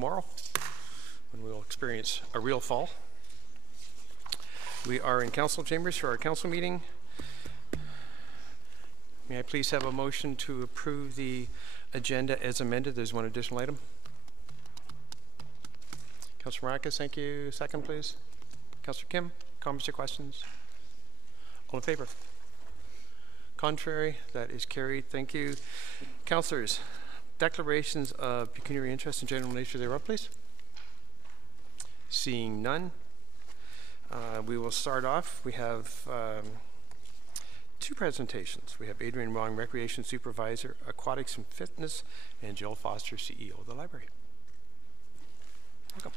tomorrow, when we'll experience a real fall. We are in council chambers for our council meeting. May I please have a motion to approve the agenda as amended? There's one additional item. Councillor Maracas, thank you. Second, please. Councillor Kim, comments or questions? All in favor? Contrary? That is carried. Thank you. Councillors, declarations of pecuniary interest and general nature thereof, please. Seeing none, we will start off. We have two presentations. We have Adrian Wong, Recreation Supervisor, Aquatics and Fitness, and Jill Foster, CEO of the library. Welcome.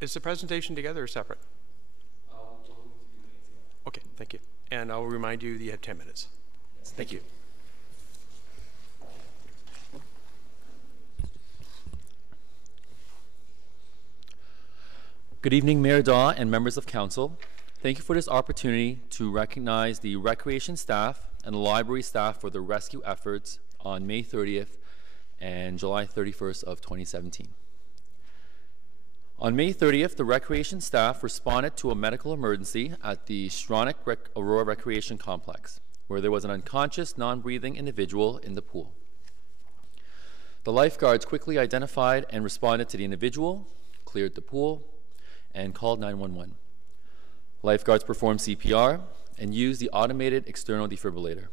Is the presentation together or separate? Okay, thank you. And I'll remind you that you have 10 minutes. Yes, thank you. Good evening, Mayor Daw and members of council. Thank you for this opportunity to recognize the recreation staff and the library staff for their rescue efforts on May 30th and July 31st of 2017. On May 30th, the recreation staff responded to a medical emergency at the Stronach Aurora Recreation Complex, where there was an unconscious, non-breathing individual in the pool. The lifeguards quickly identified and responded to the individual, cleared the pool, and called 911. Lifeguards performed CPR and used the automated external defibrillator.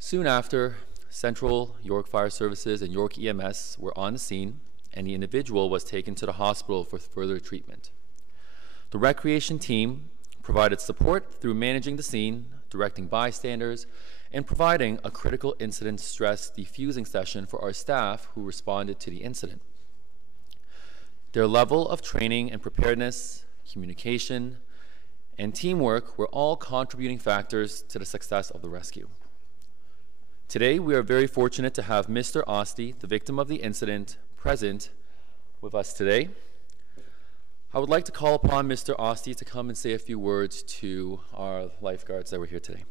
Soon after, Central, York Fire Services, and York EMS were on the scene, and the individual was taken to the hospital for further treatment. The recreation team provided support through managing the scene, directing bystanders, and providing a critical incident stress diffusing session for our staff who responded to the incident. Their level of training and preparedness, communication, and teamwork were all contributing factors to the success of the rescue. Today, we are very fortunate to have Mr. Osti, the victim of the incident, present with us today. I would like to call upon Mr. Osti to come and say a few words to our lifeguards that were here today.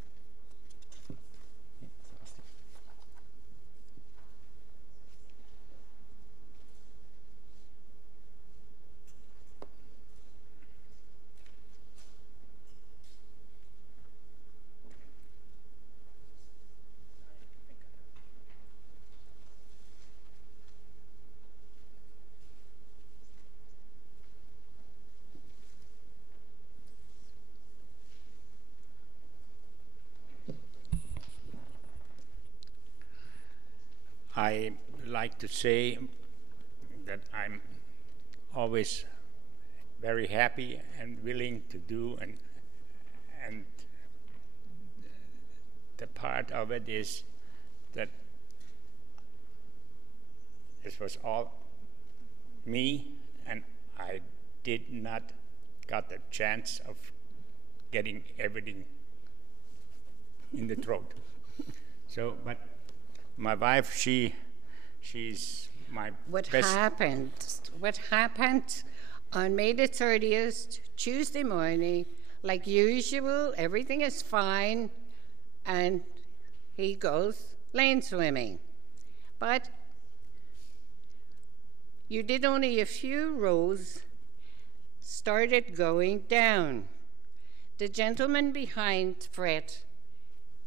I like to say that I'm always very happy and willing to do, and the part of it is that this was all me, and I did not got the chance of getting everything in the throat. So, but my wife, she's my What best. What happened on May the 30th, Tuesday morning, like usual, everything is fine, and he goes lane swimming. But you did only a few rows, started going down. The gentleman behind Fred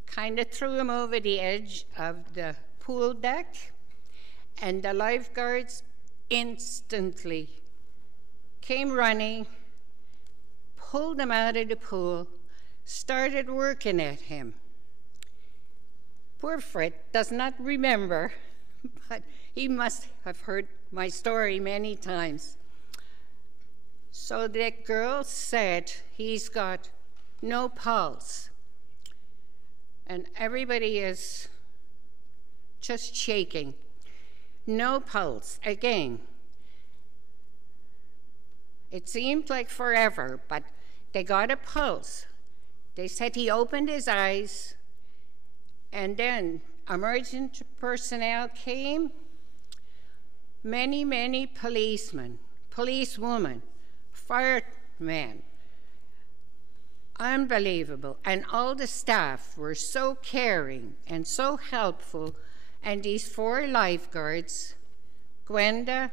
kind of threw him over the edge of the pool deck, and the lifeguards instantly came running, pulled him out of the pool, started working at him. Poor Fred does not remember, but he must have heard my story many times. So that girl said he's got no pulse. And everybody is just shaking. No pulse. Again, it seemed like forever, but they got a pulse. They said he opened his eyes, and then emergency personnel came. Many policemen, policewomen, firemen, unbelievable. And all the staff were so caring and so helpful. And these 4 lifeguards, Gwenda,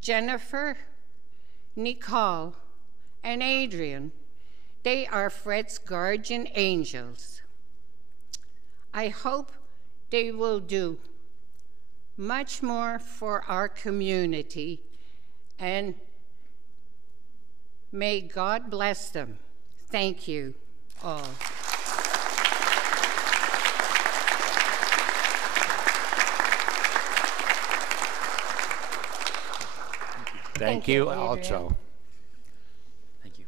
Jennifer, Nicole, and Adrian, they are Fred's guardian angels. I hope they will do much more for our community, and may God bless them. Thank you all. Thank you, also. Thank you.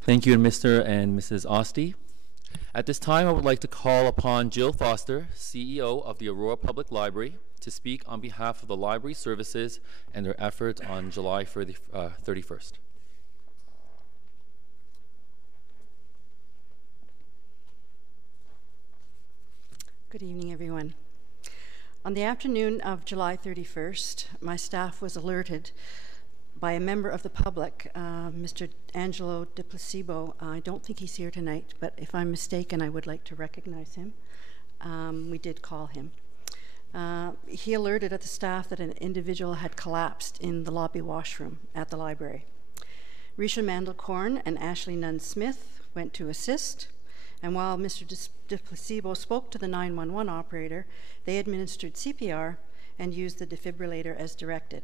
Thank you, Mr. and Mrs. Osti. At this time, I would like to call upon Jill Foster, CEO of the Aurora Public Library, to speak on behalf of the library services and their efforts on July 31st. Good evening, everyone. On the afternoon of July 31st, my staff was alerted by a member of the public, Mr. Angelo De Placebo. I don't think he's here tonight, but if I'm mistaken, I would like to recognize him. We did call him. He alerted at the staff that an individual had collapsed in the lobby washroom at the library. Risha Mandelkorn and Ashley Nunn-Smith went to assist, and while Mr. De Placebo spoke to the 911 operator, they administered CPR and used the defibrillator as directed.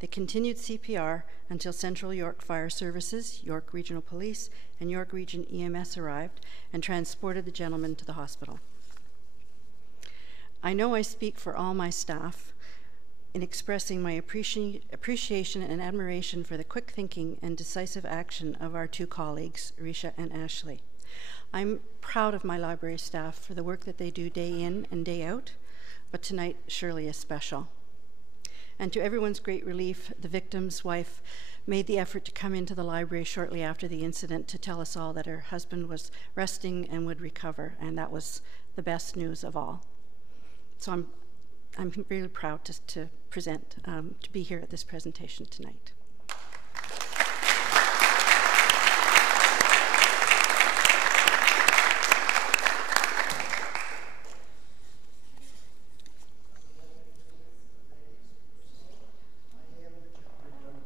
They continued CPR until Central York Fire Services, York Regional Police, and York Region EMS arrived and transported the gentleman to the hospital. I know I speak for all my staff in expressing my appreciation and admiration for the quick thinking and decisive action of our 2 colleagues, Risha and Ashley. I'm proud of my library staff for the work that they do day in and day out, but tonight surely is special. And to everyone's great relief, the victim's wife made the effort to come into the library shortly after the incident to tell us all that her husband was resting and would recover, and that was the best news of all. So I'm really proud to present, to be here at this presentation tonight.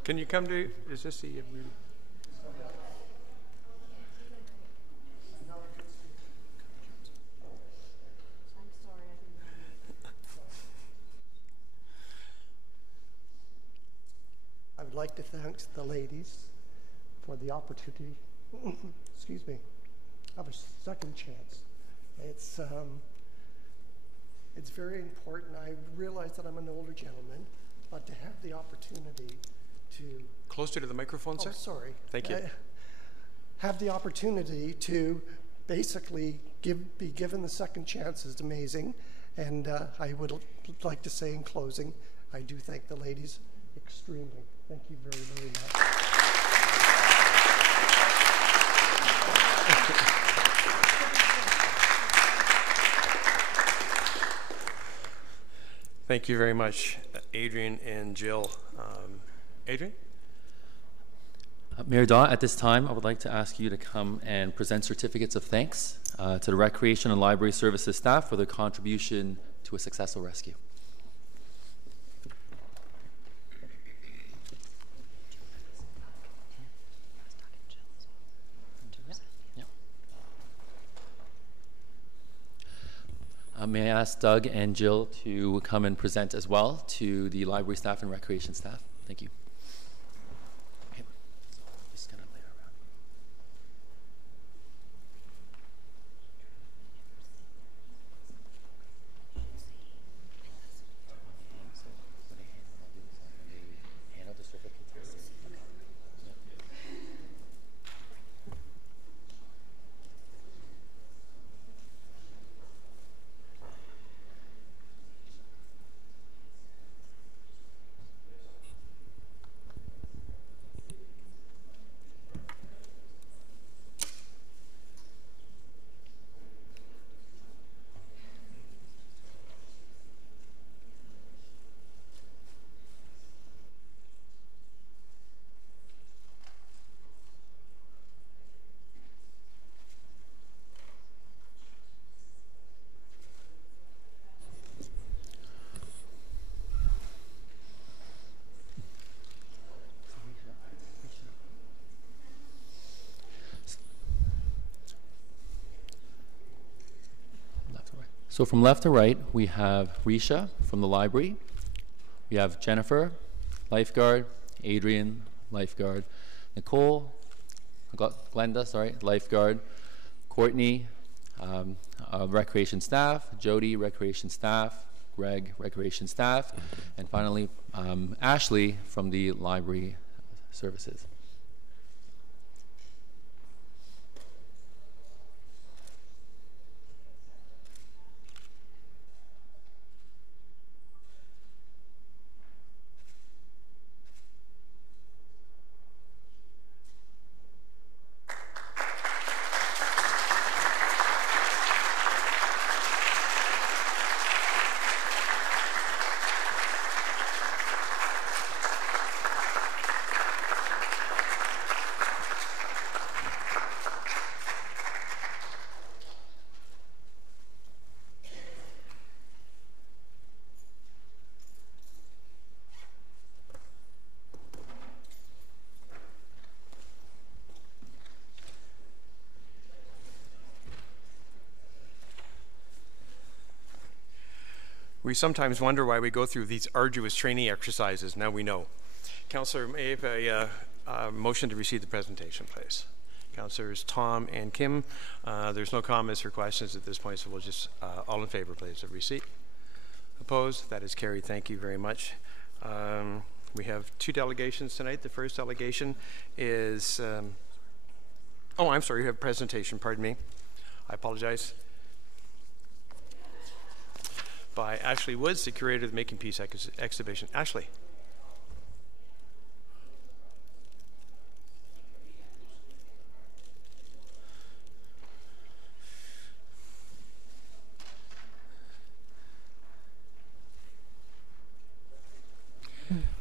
Can you come to, is this the, I would like to thank the ladies for the opportunity, excuse me, of a second chance. It's very important. I realize that I'm an older gentleman, but to have the opportunity to... Closer to the microphone, sir? Oh, sorry. Thank you. Have the opportunity to basically be given the second chance is amazing. And I would like to say in closing, I do thank the ladies extremely. Thank you very, very much. Thank you very much, Adrian and Jill. Adrian? Mayor Daw, at this time, I would like to ask you to come and present certificates of thanks to the Recreation and Library Services staff for their contribution to a successful rescue. May I ask Doug and Jill to come and present as well to the library staff and recreation staff? Thank you. Okay. Just gonna lay it around. Hand out the certificates. So from left to right, we have Risha from the library. We have Jennifer, lifeguard, Adrian, lifeguard, Nicole, Glenda, sorry, lifeguard, Courtney, recreation staff, Jody, recreation staff, Greg, recreation staff, and finally Ashley from the library services. We sometimes wonder why we go through these arduous training exercises. Now we know. Councillor, may I have a motion to receive the presentation, please? Councillors Tom and Kim. There's no comments or questions at this point, so we'll just, all in favor, please, of receipt. Opposed? That is carried. Thank you very much. We have two delegations tonight. The first delegation is, oh, I'm sorry, you have a presentation, pardon me. I apologize. By Ashley Woods, the curator of the Making Peace exhibition. Ashley.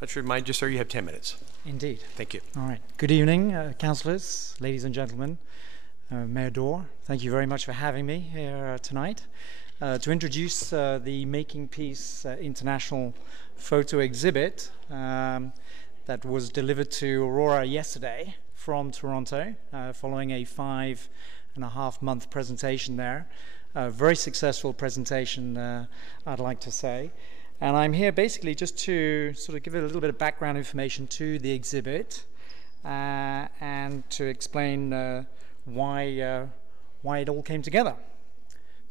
Let's remind you, sir, you have 10 minutes. Indeed. Thank you. All right. Good evening, councillors, ladies and gentlemen. Mayor Dorr, thank you very much for having me here tonight. To introduce the Making Peace International photo exhibit that was delivered to Aurora yesterday from Toronto, following a 5.5-month presentation there. A very successful presentation, I'd like to say. And I'm here basically just to sort of give a little bit of background information to the exhibit and to explain why it all came together.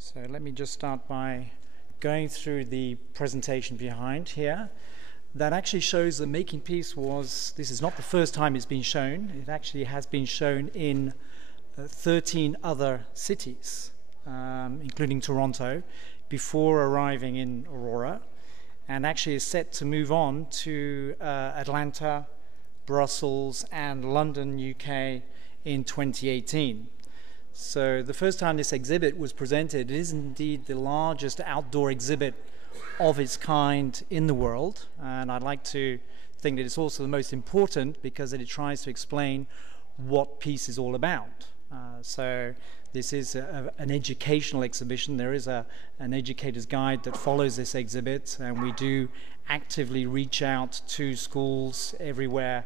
So let me just start by going through the presentation behind here. That actually shows that Making Peace this is not the first time it's been shown. It actually has been shown in 13 other cities, including Toronto, before arriving in Aurora, and actually is set to move on to Atlanta, Brussels, and London, UK in 2018. So the first time this exhibit was presented, it is indeed the largest outdoor exhibit of its kind in the world, and I'd like to think that it's also the most important because it tries to explain what peace is all about. So this is an educational exhibition. There is an educator's guide that follows this exhibit, and we do actively reach out to schools everywhere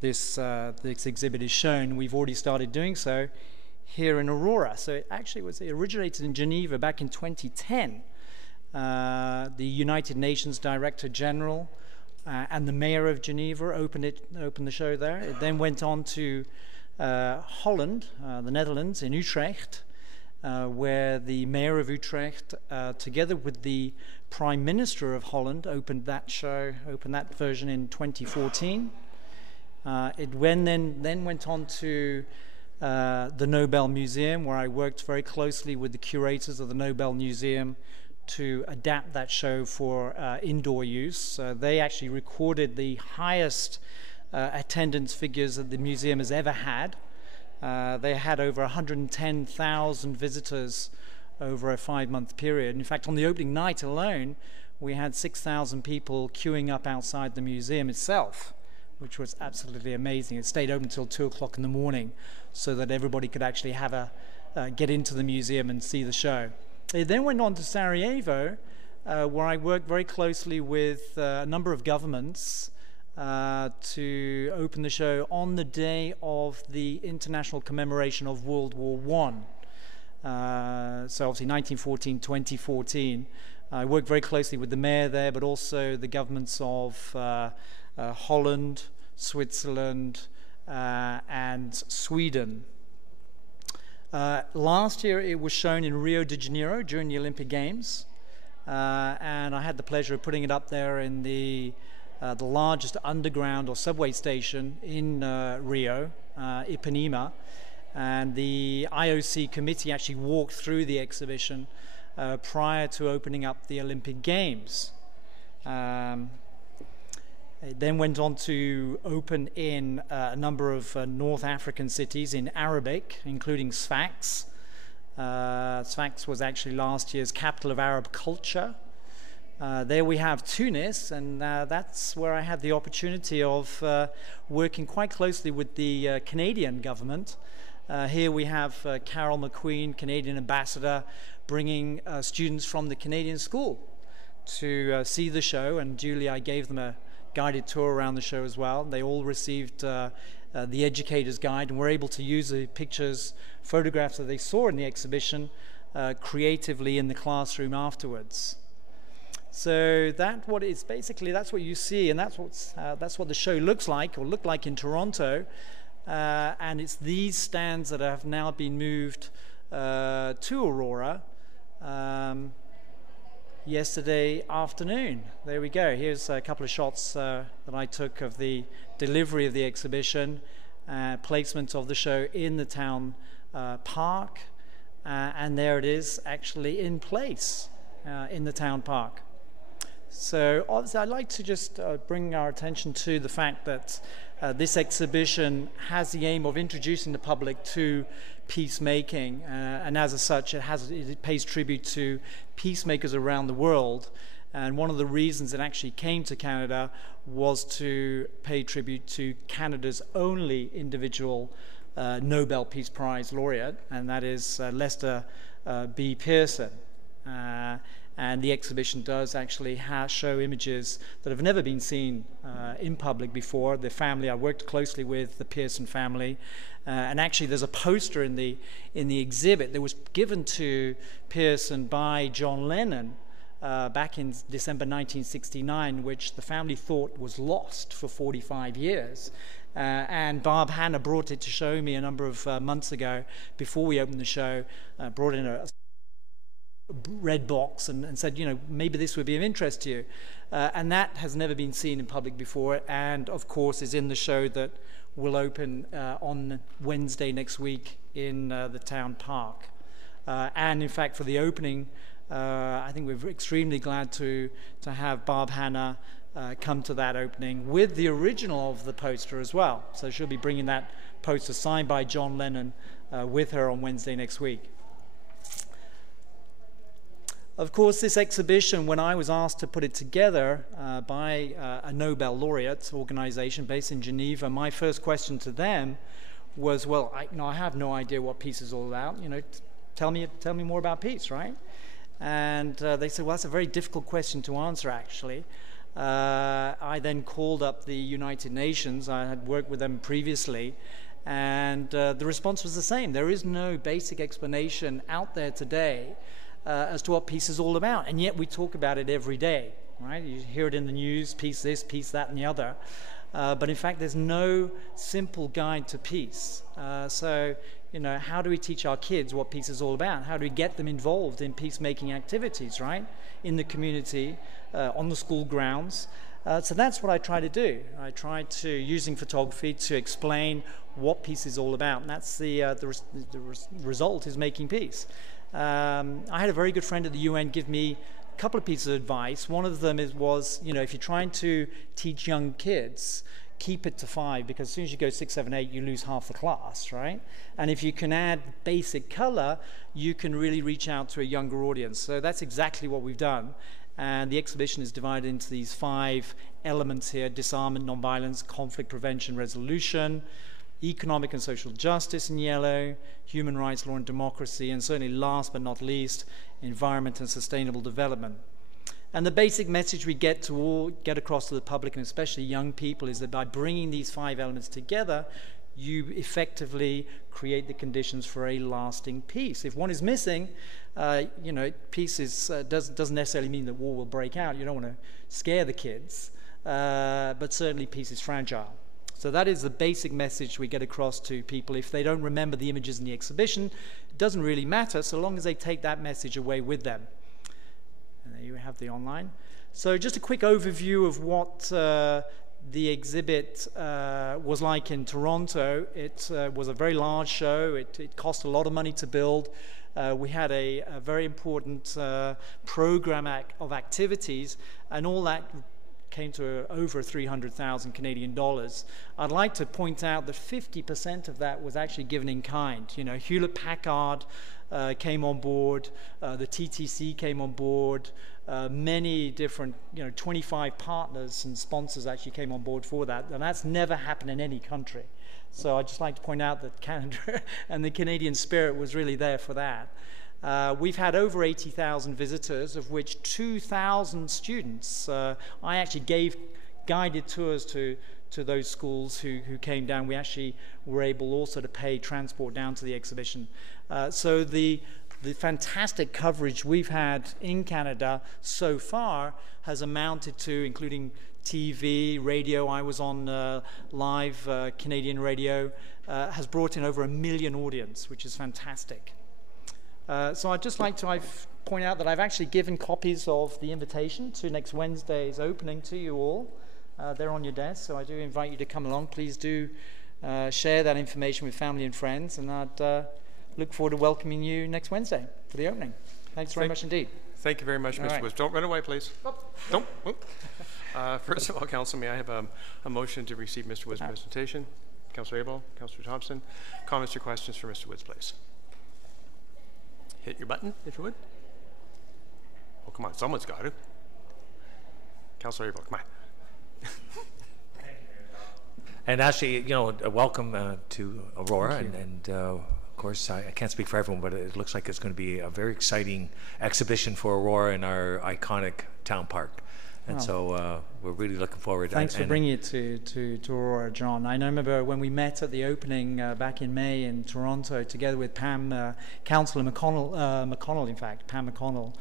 this exhibit is shown. We've already started doing so here in Aurora. So it originated in Geneva back in 2010. The United Nations Director General and the Mayor of Geneva opened the show there. It then went on to Holland, the Netherlands, in Utrecht, where the Mayor of Utrecht, together with the Prime Minister of Holland, opened that version in 2014. It then went on to the Nobel Museum, where I worked very closely with the curators of the Nobel Museum to adapt that show for indoor use. They actually recorded the highest attendance figures that the museum has ever had. They had over 110,000 visitors over a 5-month period. In fact, on the opening night alone, we had 6,000 people queuing up outside the museum itself, which was absolutely amazing. It stayed open until 2 o'clock in the morning so that everybody could actually have get into the museum and see the show. It then went on to Sarajevo, where I worked very closely with a number of governments to open the show on the day of the international commemoration of World War So obviously 1914, 2014. I worked very closely with the mayor there, but also the governments of Holland, Switzerland, and Sweden. Last year it was shown in Rio de Janeiro during the Olympic Games, and I had the pleasure of putting it up there in the largest underground or subway station in Rio, Ipanema, and the IOC committee actually walked through the exhibition prior to opening up the Olympic Games. It then went on to open in a number of North African cities in Arabic, including Sfax. Sfax was actually last year's capital of Arab culture. There we have Tunis, and that's where I had the opportunity of working quite closely with the Canadian government. Here we have Carol McQueen, Canadian ambassador, bringing students from the Canadian school to see the show, and duly I gave them a guided tour around the show as well. They all received the educator's guide and were able to use the pictures, photographs that they saw in the exhibition creatively in the classroom afterwards. So that's what you see, and that's what the show looks like, or looked like in Toronto. And it's these stands that have now been moved to Aurora yesterday afternoon. There we go. Here's a couple of shots that I took of the delivery of the exhibition, placement of the show in the town park, and there it is actually in place in the town park. So obviously I'd like to just bring our attention to the fact that this exhibition has the aim of introducing the public to peacemaking, and as such it pays tribute to peacemakers around the world. And one of the reasons it actually came to Canada was to pay tribute to Canada's only individual Nobel Peace Prize laureate, and that is Lester B. Pearson. And the exhibition does actually show images that have never been seen in public before. The family, I worked closely with the Pearson family, and actually there's a poster in the exhibit that was given to Pearson by John Lennon back in December 1969, which the family thought was lost for 45 years. And Barb Hanna brought it to show me a number of months ago before we opened the show, brought in a red box and said, you know, maybe this would be of interest to you. And that has never been seen in public before, and of course is in the show that will open on Wednesday next week in the town park. And in fact, for the opening, I think we're extremely glad to have Barb Hanna come to that opening with the original of the poster as well. So she'll be bringing that poster signed by John Lennon with her on Wednesday next week. Of course, this exhibition, when I was asked to put it together by a Nobel laureate organization based in Geneva, my first question to them was, well, I have no idea what peace is all about. You know, tell me more about peace, right? And they said, well, that's a very difficult question to answer, actually. I then called up the United Nations. I had worked with them previously, and the response was the same. There is no basic explanation out there today as to what peace is all about, and yet we talk about it every day, right? You hear it in the news, peace this, peace that, and the other. But in fact, there's no simple guide to peace. So, you know, how do we teach our kids what peace is all about? How do we get them involved in peacemaking activities, right? In the community, on the school grounds. So that's what I try to do. I try to, using photography, to explain what peace is all about, and that's the result is making peace. I had a very good friend at the UN give me a couple of pieces of advice. One of them was, you know, if you're trying to teach young kids, keep it to 5, because as soon as you go 6, 7, 8, you lose half the class, right? And if you can add basic color, you can really reach out to a younger audience. So that's exactly what we've done. And the exhibition is divided into these 5 elements here: disarmament, nonviolence, conflict prevention, resolution, economic and social justice in yellow, human rights, law and democracy, and certainly last but not least, environment and sustainable development. And the basic message we get across to the public, and especially young people, is that by bringing these 5 elements together, you effectively create the conditions for a lasting peace. If one is missing, peace doesn't necessarily mean that war will break out. You don't want to scare the kids, but certainly peace is fragile. So that is the basic message we get across to people. If they don't remember the images in the exhibition, it doesn't really matter so long as they take that message away with them. And there you have the online. So just a quick overview of what the exhibit was like in Toronto. It was a very large show. It cost a lot of money to build. We had a very important program of activities, and all that came to over 300,000 Canadian dollars. I'd like to point out that 50% of that was actually given in kind. Hewlett-Packard came on board, the TTC came on board, many different, 25 partners and sponsors actually came on board for that, and that's never happened in any country. So I'd just like to point out that Canada and the Canadian spirit was really there for that. We've had over 80,000 visitors, of which 2,000 students. I actually gave guided tours to those schools who came down. We actually were able also to pay transport down to the exhibition. So the fantastic coverage we've had in Canada so far has amounted to, including TV, radio, I was on live Canadian radio, has brought in over 1 million audience, which is fantastic. So I'd just like to point out that I've actually given copies of the invitation to next Wednesday's opening to you all. They're on your desk, so I do invite you to come along. Please do share that information with family and friends, and I'd look forward to welcoming you next Wednesday for the opening. Thanks very much indeed. Thank you very much, Mr. Woods. Don't run away, please. Don't. First of all, Council, may I have a motion to receive Mr. Woods' presentation? Councillor Abel, Councillor Thompson. Comments or questions for Mr. Woods, please? Hit your button, if you would. Oh, come on, someone's got to. Councillor Abel, come on. And actually, welcome to Aurora, and of course, I can't speak for everyone, but it looks like it's going to be a very exciting exhibition for Aurora in our iconic town park. And so we're really looking forward. Thanks for bringing it to Aurora, John. I remember when we met at the opening back in May in Toronto, together with Pam, Councillor McConnell, in fact, Pam McConnell,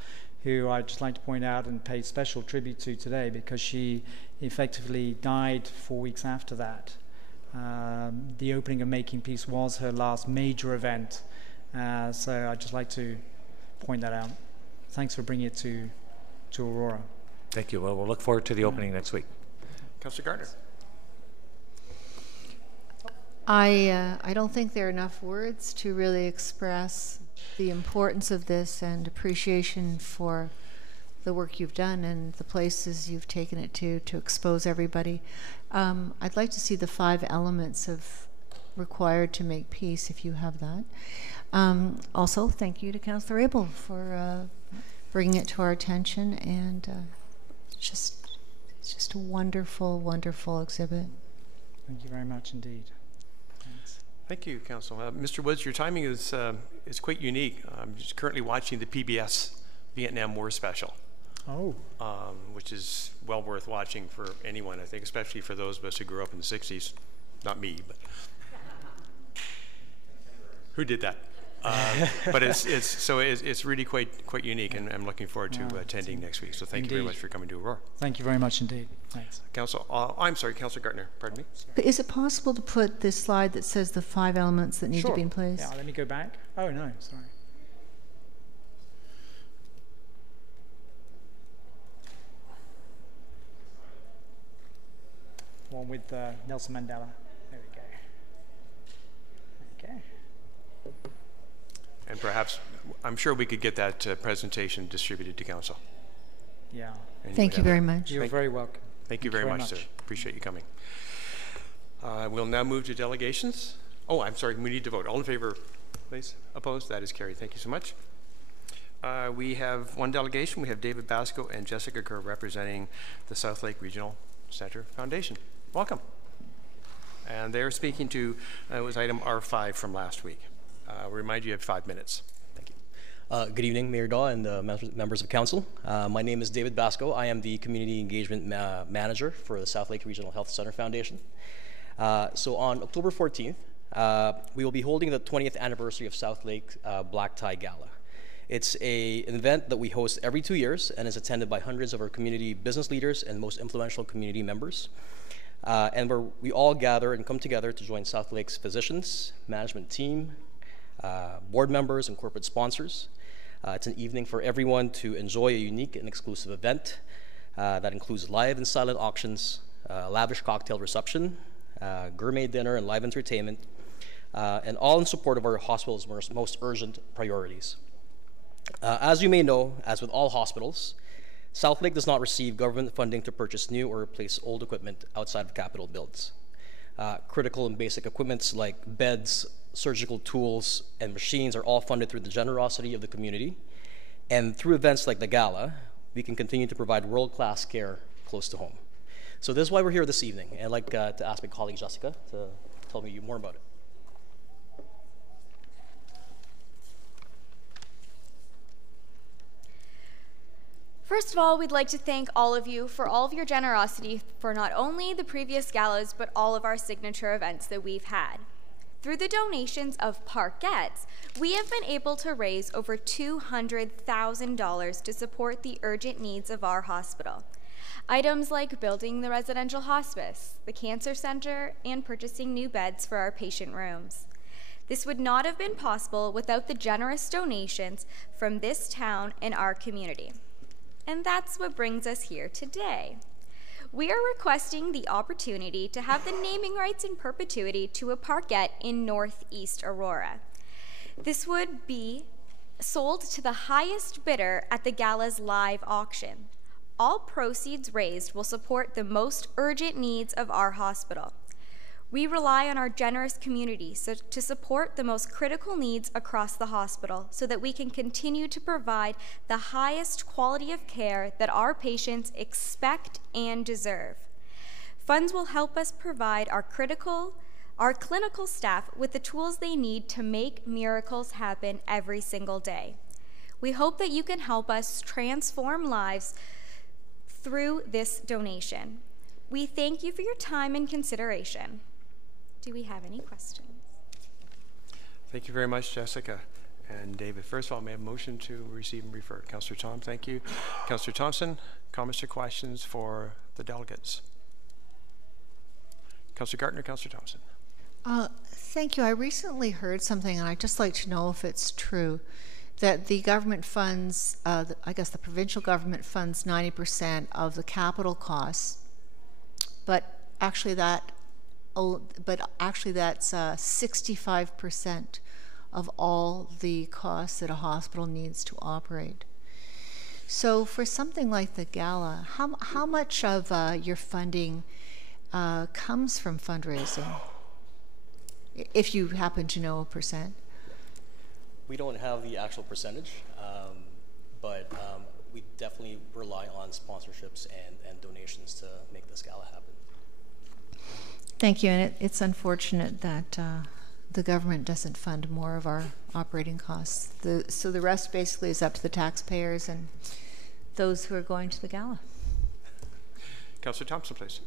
who I'd just like to point out and pay special tribute to today because she effectively died 4 weeks after that. The opening of Making Peace was her last major event, so I'd just like to point that out. Thanks for bringing it to Aurora. Thank you. Well, we'll look forward to the opening next week. Councillor Gardner. I don't think there are enough words to really express the importance of this and appreciation for the work you've done and the places you've taken it to expose everybody. I'd like to see the 5 elements of required to make peace, if you have that. Also, thank you to Councillor Abel for bringing it to our attention, and it's just a wonderful, wonderful exhibit. Thank you very much indeed. Thanks. Thank you, Council. Mr. Woods, your timing is quite unique. I'm just currently watching the PBS Vietnam War special. Oh. Which is well worth watching for anyone, I think, especially for those of us who grew up in the 60s. Not me, but who did that? But it's really quite unique, and I'm looking forward to attending next week. So thank you very much for coming to Aurora. Thank you very much indeed. Thanks. Council, I'm sorry, Councillor Gardner, pardon me. But is it possible to put this slide that says the 5 elements that need to be in place? Yeah, let me go back. Oh, no, sorry. One with Nelson Mandela. There we go. Okay. And perhaps, I'm sure we could get that presentation distributed to Council. Yeah. Thank you very much. You're very welcome. Thank you very much, sir. Appreciate you coming. We'll now move to delegations. Oh, I'm sorry, we need to vote. All in favor, please. Opposed? That is carried. Thank you so much. We have one delegation. We have David Basco and Jessica Kerr representing the South Lake Regional Center Foundation. Welcome. And they're speaking to, it was item R5 from last week. I'll remind you have 5 minutes. Thank you. Good evening, Mayor Daw and members of council. My name is David Basco. I am the Community Engagement Manager for the South Lake Regional Health Center Foundation. So on October 14th, we will be holding the 20th anniversary of South Lake Black Tie Gala. It's an event that we host every 2 years and is attended by hundreds of our community business leaders and most influential community members. And where we all gather and come together to join South Lake's physicians, management team, board members, and corporate sponsors. It's an evening for everyone to enjoy a unique and exclusive event that includes live and silent auctions, lavish cocktail reception, gourmet dinner, and live entertainment, and all in support of our hospital's most urgent priorities. As you may know, as with all hospitals, South Lake does not receive government funding to purchase new or replace old equipment outside of capital builds. Critical and basic equipments like beds, surgical tools, and machines are all funded through the generosity of the community. And through events like the Gala, we can continue to provide world-class care close to home. So this is why we're here this evening. And I'd like to ask my colleague Jessica to tell me more about it. First of all, we'd like to thank all of you for all of your generosity for not only the previous galas, but all of our signature events that we've had. Through the donations of Parkettes, we have been able to raise over $200,000 to support the urgent needs of our hospital. Items like building the residential hospice, the cancer center, and purchasing new beds for our patient rooms. This would not have been possible without the generous donations from this town and our community. And that's what brings us here today. We are requesting the opportunity to have the naming rights in perpetuity to a parkette in Northeast Aurora. This would be sold to the highest bidder at the Gala's live auction. All proceeds raised will support the most urgent needs of our hospital. We rely on our generous community to support the most critical needs across the hospital so that we can continue to provide the highest quality of care that our patients expect and deserve. Funds will help us provide our clinical staff with the tools they need to make miracles happen every single day. We hope that you can help us transform lives through this donation. We thank you for your time and consideration. Do we have any questions? Thank you very much, Jessica and David. First of all, may I have a motion to receive and refer? Councillor Tom, thank you. Councillor Thompson, comments or questions for the delegates? Councillor Gartner, Councillor Thompson. Thank you. I recently heard something, and I'd just like to know if it's true, that the government funds, I guess the provincial government funds 90% of the capital costs, but actually that's 65% of all the costs that a hospital needs to operate. So for something like the Gala, how much of your funding comes from fundraising, if you happen to know a percent? We don't have the actual percentage, but we definitely rely on sponsorships and donations to make this Gala happen. Thank you, and it's unfortunate that the government doesn't fund more of our operating costs. So the rest basically is up to the taxpayers and those who are going to the Gala. Councillor Thompson, please.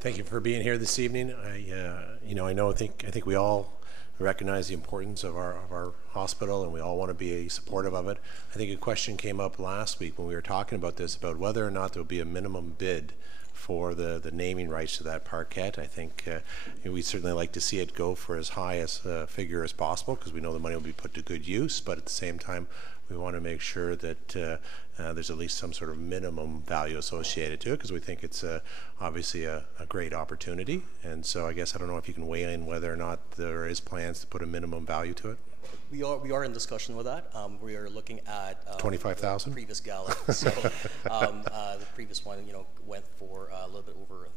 Thank you for being here this evening. I think we all recognize the importance of our hospital, and we all want to be supportive of it. I think a question came up last week when we were talking about this, about whether or not there will be a minimum bid for the naming rights to that parkette. I think we'd certainly like to see it go for as high as a figure as possible, because we know the money will be put to good use, but at the same time we want to make sure that there's at least some sort of minimum value associated to it, because we think it's obviously a great opportunity. And so I guess I don't know if you can weigh in whether or not there is plans to put a minimum value to it. We are in discussion with that. We are looking at 25,000 previous Gala. So the previous one, went for a little bit over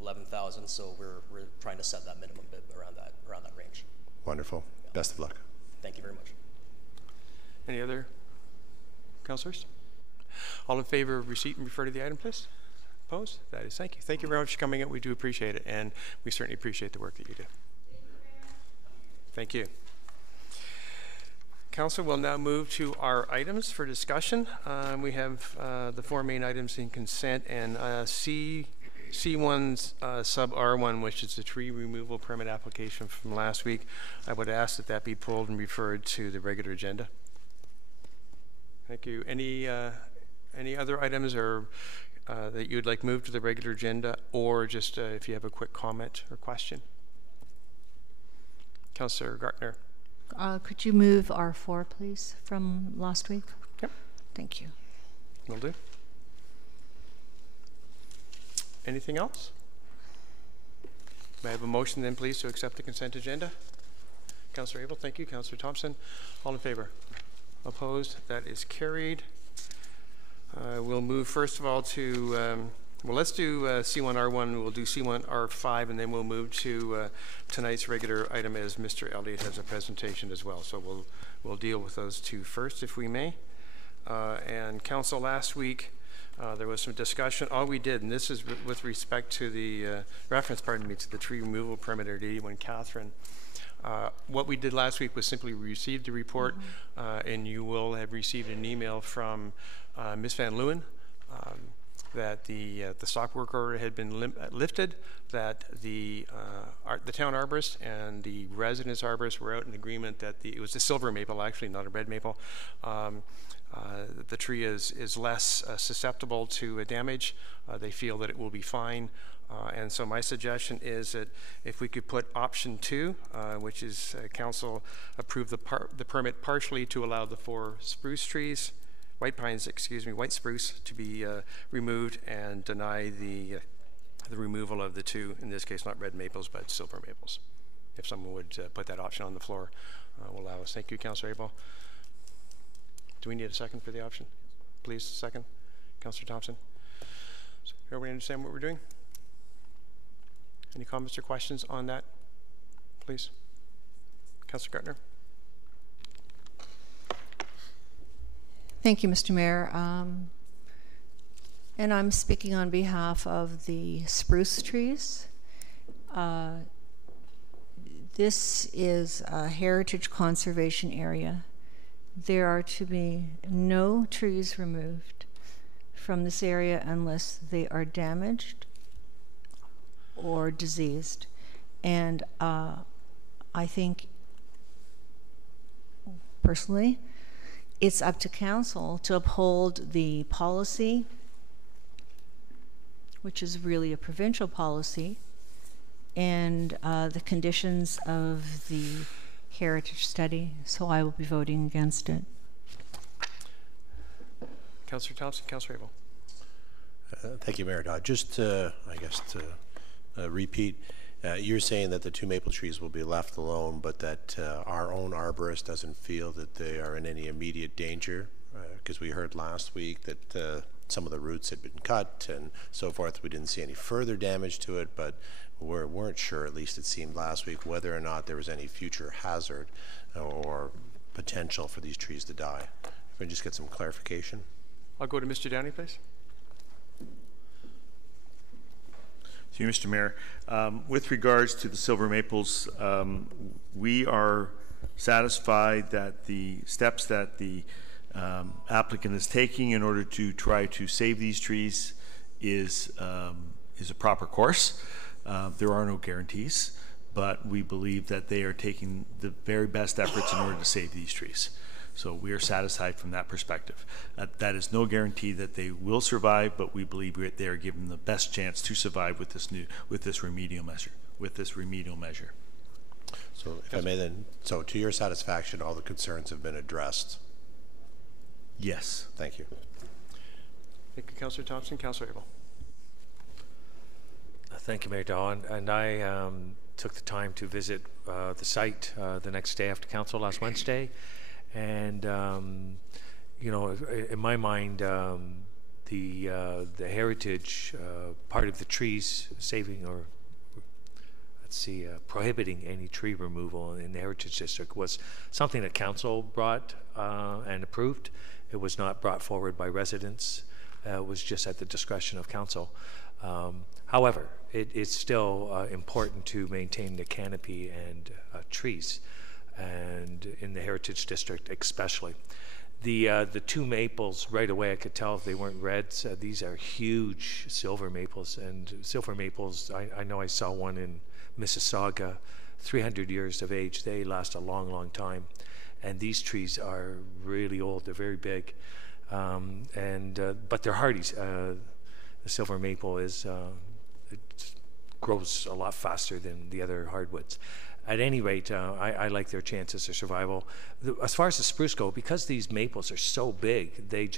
11,000. So we're trying to set that minimum bid around that range. Wonderful. Yeah. Best of luck. Thank you very much. Any other councillors? All in favor of receipt and refer to the item, please? Opposed? That is, thank you. Thank you very much for coming in. We do appreciate it, and we certainly appreciate the work that you do. Thank you. Council will now move to our items for discussion. We have the four main items in consent, and C, C1 sub R1, which is the tree removal permit application from last week, I would ask that that be pulled and referred to the regular agenda. Thank you. Any other items or that you'd like moved to the regular agenda, or just if you have a quick comment or question? Councillor Gartner. Could you move R4, please, from last week? Yep. Thank you. Will do. Anything else? May I have a motion then, please, to accept the consent agenda? Councillor Abel, thank you. Councillor Thompson, all in favor? Opposed? That is carried. We'll move first of all to, well, let's do C1R1, we'll do C1R5, and then we'll move to tonight's regular item as Mr. Elliott has a presentation as well. So we'll deal with those two first, if we may. And council, last week, there was some discussion. All we did, and this is with respect to the reference, pardon me, to the tree removal permit at 81 Catherine. What we did last week was simply we received the report, and you will have received an email from Ms. Van Leeuwen that the stop work order had been lifted, that the town arborist and the residence arborist were out in agreement that it was a silver maple, actually, not a red maple. The tree is less susceptible to damage. They feel that it will be fine. And so my suggestion is that if we could put option 2, which is council approve the permit partially to allow the 4 spruce trees, white pines, excuse me, white spruce to be removed, and deny the removal of the 2, in this case not red maples but silver maples. If someone would put that option on the floor, will allow us. Thank you, Councillor Abel. Do we need a second for the option? Please, second. Councillor Thompson. Does everybody understand what we're doing? Any comments or questions on that, please? Councillor Gartner. Thank you, Mr. Mayor. And I'm speaking on behalf of the spruce trees. This is a heritage conservation area. There are to be no trees removed from this area unless they are damaged or diseased. And I think, personally, it's up to council to uphold the policy, which is really a provincial policy, and the conditions of the heritage study. So I will be voting against it. Councillor Thompson, Councillor Abel. Thank you, Mayor Dodd. Just I guess to repeat, you're saying that the 2 maple trees will be left alone, but that our own arborist doesn't feel that they are in any immediate danger, because we heard last week that some of the roots had been cut and so forth. We didn't see any further damage to it, but we weren't sure, at least it seemed last week, whether or not there was any future hazard or potential for these trees to die. If we can just get some clarification. I'll go to Mr. Downey, please. To you, Mr. Mayor. With regards to the silver maples, we are satisfied that the steps that the applicant is taking in order to try to save these trees is a proper course. There are no guarantees, but we believe that they are taking the very best efforts in order to save these trees. So we are satisfied from that perspective. That is no guarantee that they will survive, but we believe they are given the best chance to survive with this remedial measure. So if I may then, so to your satisfaction, all the concerns have been addressed? Yes. Thank you. Thank you, Councillor Thompson. Councillor Abel. Thank you, Mayor Dawn. And I took the time to visit the site the next day after council last Wednesday. And, you know, in my mind, the heritage part of the trees saving, or let's see, prohibiting any tree removal in the Heritage District was something that council brought and approved. It was not brought forward by residents. It was just at the discretion of council. However, it's still important to maintain the canopy and trees, and in the Heritage District especially. The two maples, right away I could tell if they weren't reds. These are huge silver maples, and silver maples, I know I saw one in Mississauga, 300 years of age. They last a long, long time. And these trees are really old. They're very big, but they're hardies. The silver maple it grows a lot faster than the other hardwoods. At any rate, I like their chances of survival. As far as the spruce go, because these maples are so big, they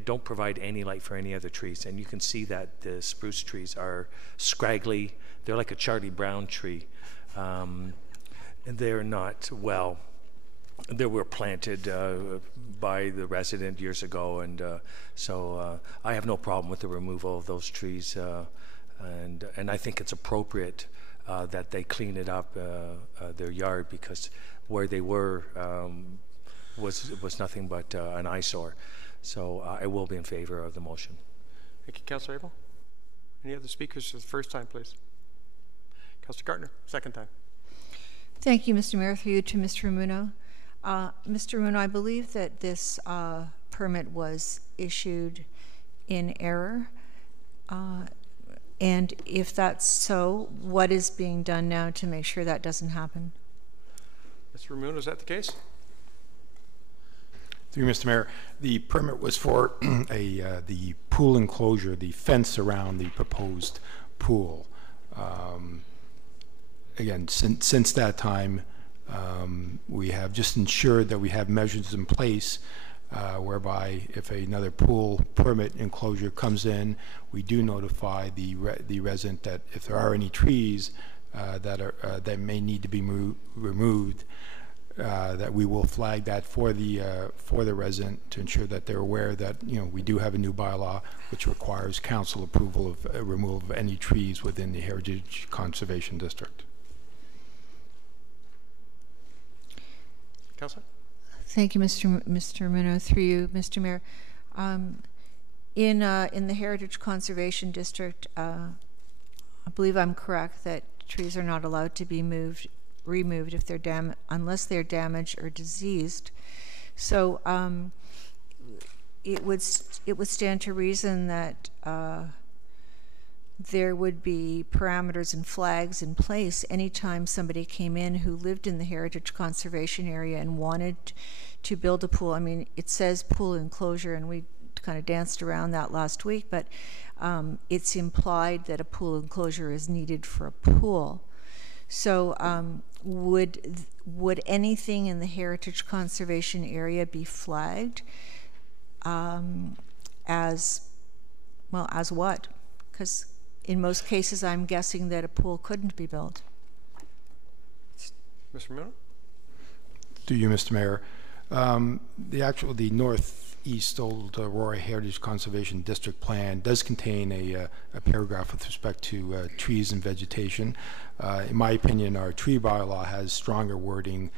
don't provide any light for any other trees. And you can see that the spruce trees are scraggly. They're like a Charlie Brown tree. And they're not well. They were planted by the resident years ago, and so I have no problem with the removal of those trees, and I think it's appropriate that they clean it up, their yard, because where they were was nothing but an eyesore. So I will be in favor of the motion. Thank you, Councillor Abel. Any other speakers for the first time, please? Councillor Gardner, second time. Thank you, Mr. Mayor. Through you to Mr. Ramuno. Mr. Ramuno, I believe that this permit was issued in error. And if that's so, what is being done now to make sure that doesn't happen? Mr. Ramuno, is that the case? Through you, Mr. Mayor, the permit was for the pool enclosure, the fence around the proposed pool. Again, since that time, we have just ensured that we have measures in place whereby if another pool permit enclosure comes in, we do notify the resident that if there are any trees that may need to be removed, that we will flag that for the resident to ensure that they're aware that we do have a new bylaw which requires council approval of removal of any trees within the Heritage Conservation District. Councillor? Thank you, Mr. Ramuno. Through you, Mr. Mayor. In the Heritage Conservation District, I believe I'm correct that trees are not allowed to be removed if they're unless they're damaged or diseased. So it would stand to reason that there would be parameters and flags in place anytime somebody came in who lived in the Heritage Conservation Area and wanted to build a pool. I mean, it says pool enclosure, and we kind of danced around that last week, but it's implied that a pool enclosure is needed for a pool. So would anything in the Heritage Conservation Area be flagged as what? Because in most cases, I'm guessing that a pool couldn't be built. Mr. Miller? To you, Mr. Mayor. The Northeast Old Aurora Heritage Conservation District Plan does contain a paragraph with respect to trees and vegetation. In my opinion, our tree bylaw has stronger wording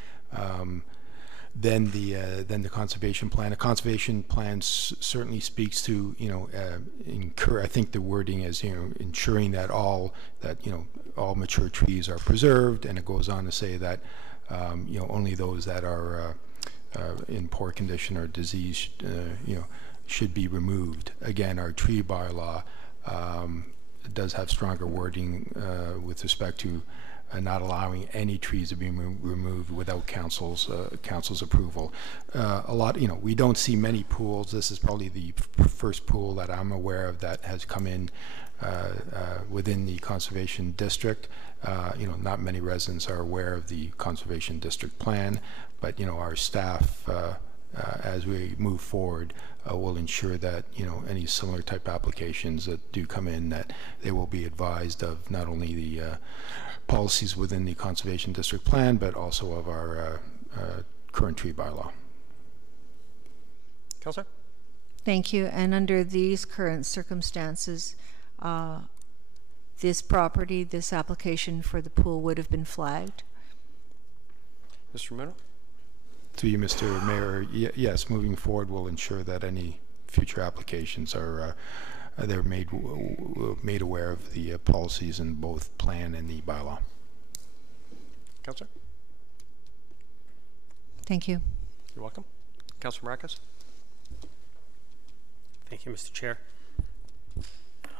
than the conservation plan. The conservation plan certainly speaks to I think the wording is ensuring that all mature trees are preserved, and it goes on to say that only those that are in poor condition or disease should be removed. Again, our tree bylaw does have stronger wording with respect to not allowing any trees to be removed without council's approval. We don't see many pools. This is probably the first pool that I'm aware of that has come in within the conservation district. Not many residents are aware of the conservation district plan, but our staff, as we move forward, will ensure that any similar type applications that do come in, that they will be advised of not only the policies within the conservation district plan, but also of our current tree bylaw. Councillor? Thank you. And under these current circumstances, this application for the pool would have been flagged? Mr. Romero? To you, Mr. Mayor, yes, moving forward, we'll ensure that any future applications are they're made aware of the policies in both plan and the bylaw. Councillor? Thank you. You're welcome. Councilor Marcus. Thank you, Mr. Chair.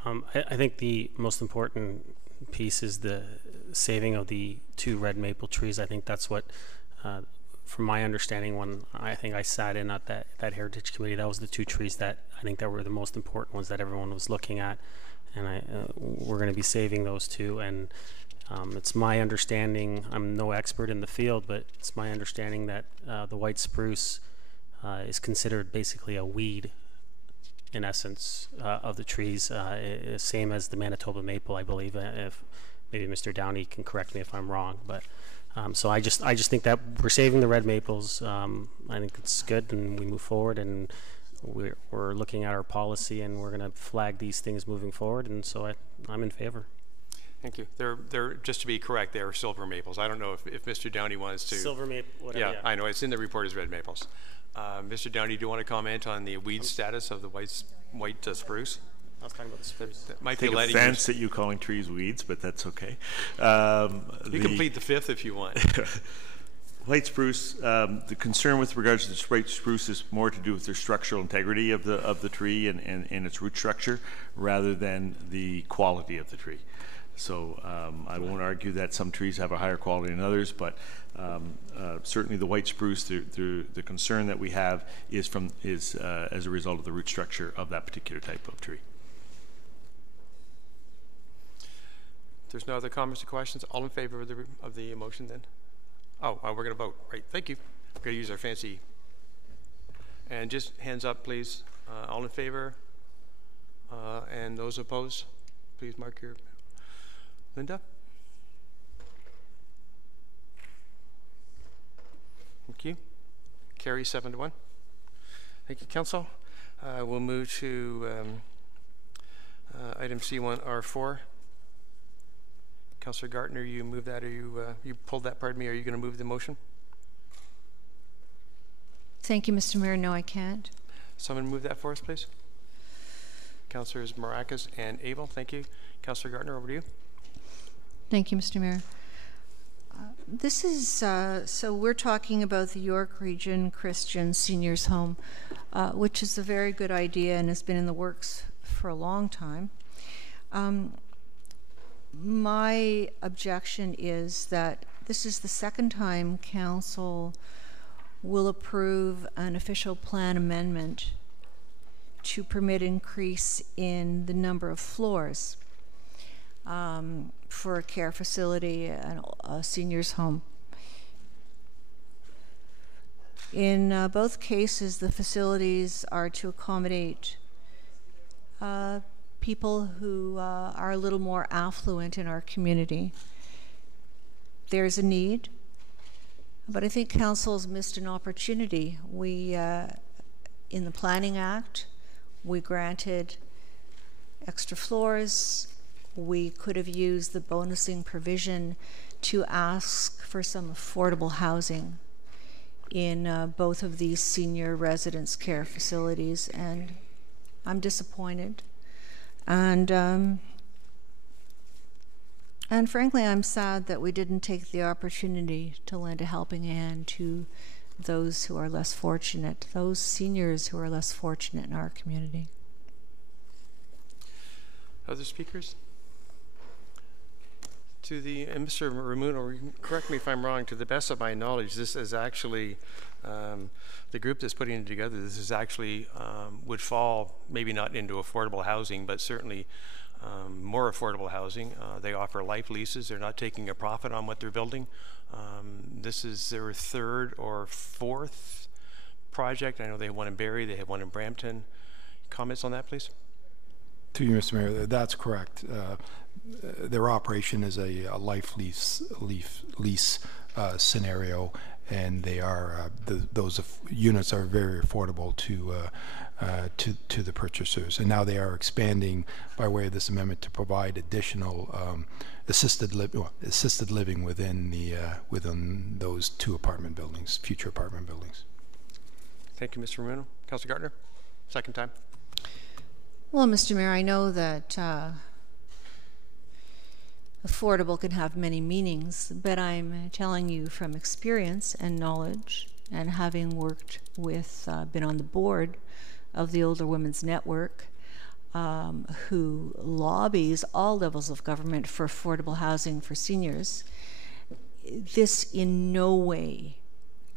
I think the most important piece is the saving of the 2 red maple trees. I think that's what, from my understanding, when I think I sat in at that Heritage Committee, that was the 2 trees that I think that were the most important ones that everyone was looking at. And we're going to be saving those 2. And it's my understanding, I'm no expert in the field, but it's my understanding that the white spruce is considered basically a weed in essence of the trees, same as the Manitoba maple, I believe. If maybe Mr. Downey can correct me if I'm wrong, but so I just think that we're saving the red maples. I think it's good, and we move forward, and we're looking at our policy, and we're going to flag these things moving forward, and so I'm in favor. Thank you. They're just to be correct, they are silver maples. I don't know if Mr. Downey wants to. Silver maple, whatever. Yeah, I know it's in the report as red maples. Mr. Downey, do you want to comment on the weed status of the white spruce? I was talking about the spruce. That might Take be offense at you calling trees weeds, but that's okay. You can plead the 5th if you want. White spruce, the concern with regards to the white spruce is more to do with the structural integrity of the tree and its root structure rather than the quality of the tree. So I won't argue that some trees have a higher quality than others, but certainly the white spruce, the concern that we have is as a result of the root structure of that particular type of tree. If there's no other comments or questions, all in favor of the motion then? Oh, we're going to vote. Right. Thank you. We're going to use our fancy. And just hands up, please. All in favor? And those opposed? Please mark your. Linda? Thank you. Carry 7-1. Thank you, Council. We'll move to item C1R4. Councillor Gartner, you move that, or you pulled that, pardon me, are you going to move the motion? Thank you, Mr. Mayor. No, I can't. Someone move that for us, please. Councillors Maracas and Abel, thank you. Councillor Gartner, over to you. Thank you, Mr. Mayor. This is, so we're talking about the York Region Christian Seniors Home, which is a very good idea and has been in the works for a long time. My objection is that this is the second time Council will approve an official plan amendment to permit increase in the number of floors for a care facility and a seniors home. In both cases, the facilities are to accommodate people who are a little more affluent in our community. There's a need, but I think Council's missed an opportunity. We, in the Planning Act, we granted extra floors. We could have used the bonusing provision to ask for some affordable housing in both of these senior residence care facilities, and I'm disappointed. And frankly, I'm sad that we didn't take the opportunity to lend a helping hand to those who are less fortunate, those seniors who are less fortunate in our community. Other speakers? To the, and Mr. Ramuno, correct me if I'm wrong, to the best of my knowledge, this is actually, the group that's putting it together, this is actually, would fall maybe not into affordable housing, but certainly more affordable housing. They offer life leases. They're not taking a profit on what they're building. This is their 3rd or 4th project. I know they have one in Barrie, they have one in Brampton. Comments on that, please? To you, Mr. Mayor, that's correct. Their operation is a life lease scenario, and they are those units are very affordable to the purchasers. And now they are expanding by way of this amendment to provide additional assisted living within those 2 apartment buildings, future apartment buildings. Thank you, Mr. Ramuno. Councilor Gartner, second time. Well, Mr. Mayor, I know that affordable can have many meanings, but I'm telling you from experience and knowledge and having worked with, been on the board of the Older Women's Network, who lobbies all levels of government for affordable housing for seniors, this in no way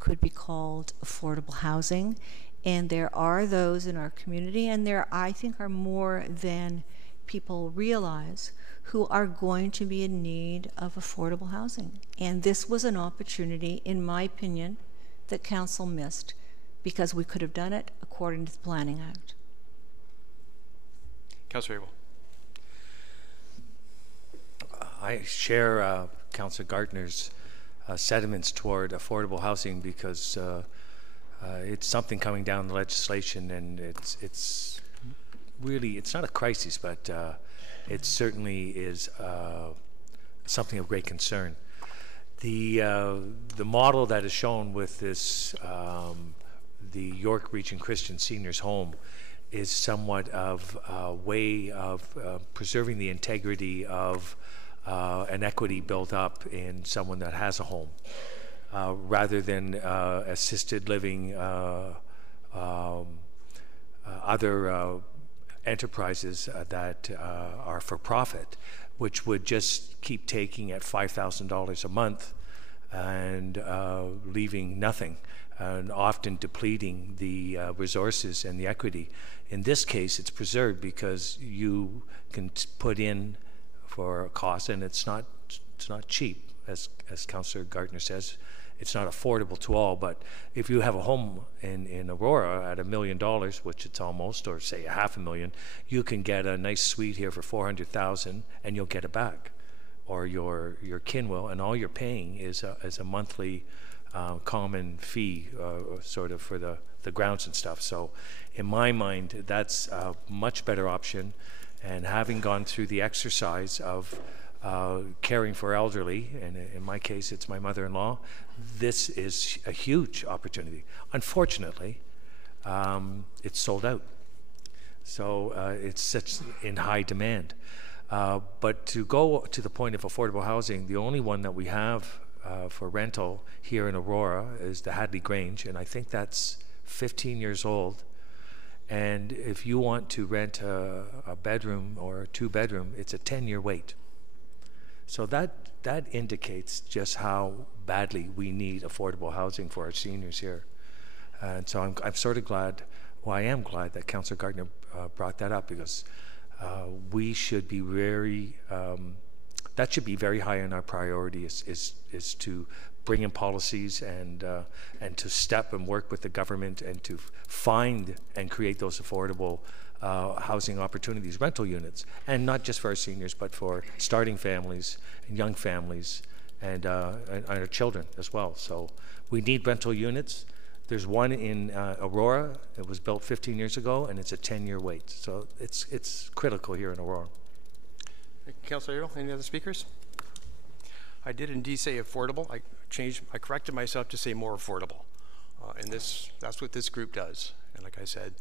could be called affordable housing. And there are those in our community, and there, I think, are more than people realize, who are going to be in need of affordable housing. And this was an opportunity, in my opinion, that council missed, because we could have done it according to the Planning Act. Councillor Abel. I share Councillor Gardner's sentiments toward affordable housing, because it's something coming down the legislation, and it's really, it's not a crisis, but it certainly is something of great concern. The model that is shown with this, the York Region Christian Seniors Home, is somewhat of a way of preserving the integrity of an equity built up in someone that has a home, rather than assisted living, other enterprises that are for profit, which would just keep taking at $5,000 a month and leaving nothing, and often depleting the resources and the equity. In this case, it's preserved because you can put in for a cost, and it's not cheap, as Councillor Gardner says. It's not affordable to all, but if you have a home in Aurora at $1 million, which it's almost, or say $500,000, you can get a nice suite here for $400,000, and you'll get it back, or your kin will, and all you're paying is a monthly common fee, sort of, for the grounds and stuff. So, in my mind, that's a much better option. And having gone through the exercise of caring for elderly, and in my case it's my mother-in-law, this is a huge opportunity. Unfortunately, it's sold out, so it's such in high demand. But to go to the point of affordable housing, the only one that we have for rental here in Aurora is the Hadley Grange, and I think that's 15 years old. And if you want to rent a bedroom or a two-bedroom, it's a 10-year wait. So that indicates just how badly we need affordable housing for our seniors here. And so I'm sort of glad, well, I am glad that Councillor Gardner brought that up, because we should be very, that should be very high on our priority, is to bring in policies and to step and work with the government and to find and create those affordable housing opportunities, rental units, and not just for our seniors, but for starting families and young families and our children as well. So we need rental units. There's one in Aurora. It was built 15 years ago, and it's a 10-year wait. So it's critical here in Aurora. Councillor Errol, any other speakers? I did indeed say affordable. I corrected myself to say more affordable. And that's what this group does. And like I said,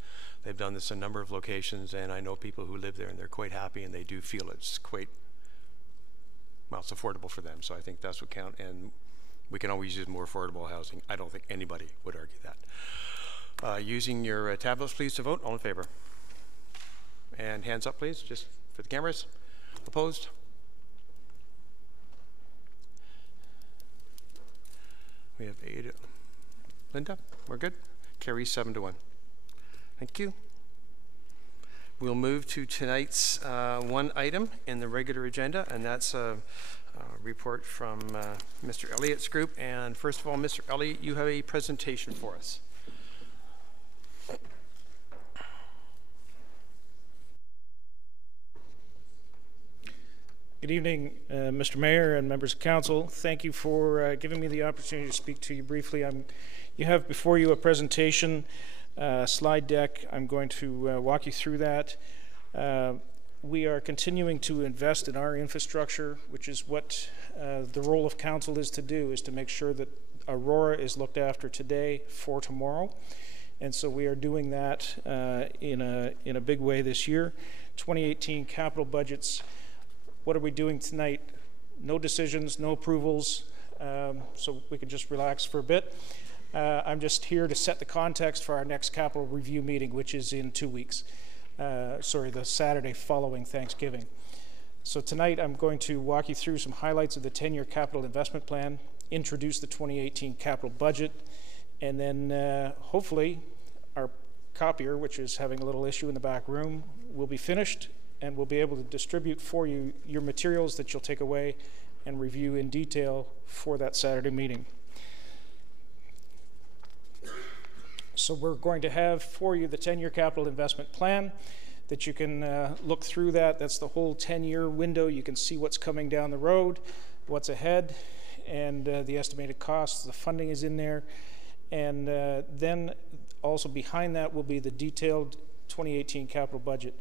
they've done this in a number of locations, and I know people who live there, and they're quite happy, and they do feel it's quite, well, it's affordable for them. So I think that's what counts, and we can always use more affordable housing. I don't think anybody would argue that. Using your tablets, please, to vote. All in favor? And hands up, please, just for the cameras. Opposed? We have 8. Linda, we're good? Carries 7-1. Thank you. We'll move to tonight's one item in the regular agenda, and that's a report from Mr. Elliott's group. And first of all, Mr. Elliott, you have a presentation for us. Good evening, Mr. Mayor and members of council. Thank you for giving me the opportunity to speak to you briefly. You have before you a presentation slide deck. I'm going to walk you through that. We are continuing to invest in our infrastructure, which is what the role of council is to do, is to make sure that Aurora is looked after today for tomorrow. And so we are doing that in a big way this year. 2018 capital budgets. What are we doing tonight? No decisions, no approvals, so we can just relax for a bit. I'm just here to set the context for our next capital review meeting, which is in 2 weeks. The Saturday following Thanksgiving. So tonight I'm going to walk you through some highlights of the 10-year capital investment plan, introduce the 2018 capital budget, and then hopefully our copier, which is having a little issue in the back room, will be finished and we'll be able to distribute for you your materials that you'll take away and review in detail for that Saturday meeting. So we're going to have for you the 10-year capital investment plan that you can look through that. That's the whole 10-year window. You can see what's coming down the road, what's ahead, and the estimated costs. The funding is in there. And then also behind that will be the detailed 2018 capital budget.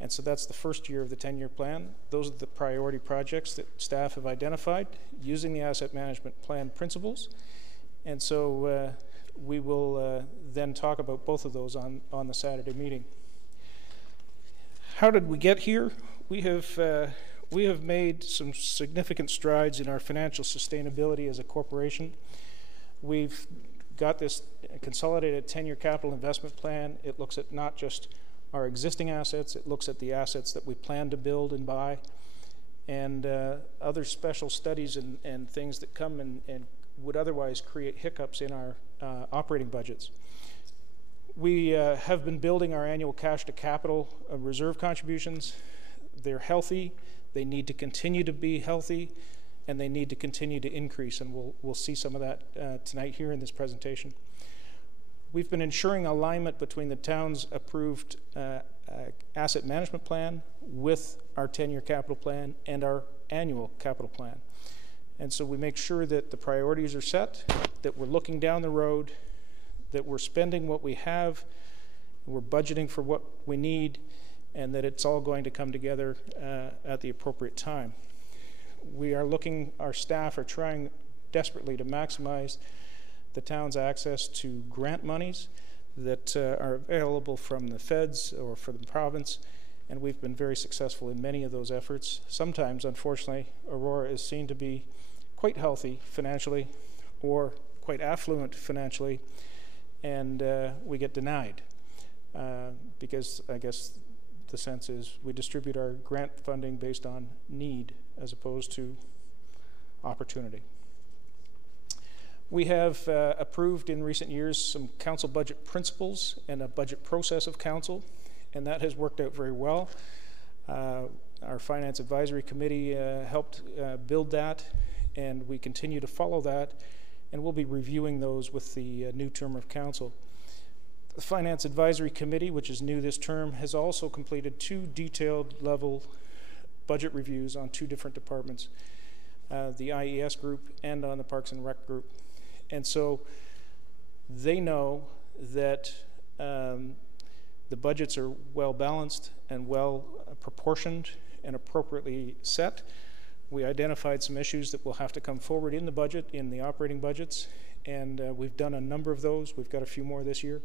And so that's the first year of the 10-year plan. Those are the priority projects that staff have identified using the asset management plan principles. And so we will then talk about both of those on the Saturday meeting. How did we get here? We have made some significant strides in our financial sustainability as a corporation. We've got this consolidated 10-year capital investment plan. It looks at not just our existing assets, it looks at the assets that we plan to build and buy, and other special studies and things that come and would otherwise create hiccups in our operating budgets. We have been building our annual cash to capital reserve contributions. They're healthy, they need to continue to be healthy, and they need to continue to increase, and we'll see some of that tonight here in this presentation. We've been ensuring alignment between the town's approved asset management plan with our 10-year capital plan and our annual capital plan. And so we make sure that the priorities are set, that we're looking down the road, that we're spending what we have, we're budgeting for what we need, and that it's all going to come together at the appropriate time. Our staff are trying desperately to maximize the town's access to grant monies that are available from the feds or from the province, and we've been very successful in many of those efforts. Sometimes, unfortunately, Aurora is seen to be quite healthy financially or quite affluent financially, and we get denied because I guess the sense is we distribute our grant funding based on need as opposed to opportunity. We have approved in recent years some council budget principles and a budget process of council, and that has worked out very well. Our Finance Advisory Committee helped build that, and we continue to follow that, and we'll be reviewing those with the new term of council. The Finance Advisory Committee, which is new this term, has also completed 2 detailed level budget reviews on 2 different departments, the IES group and on the Parks and Rec group. And so they know that the budgets are well balanced and well proportioned and appropriately set. We identified some issues that will have to come forward in the budget, in the operating budgets, and we've done a number of those. We've got a few more this year.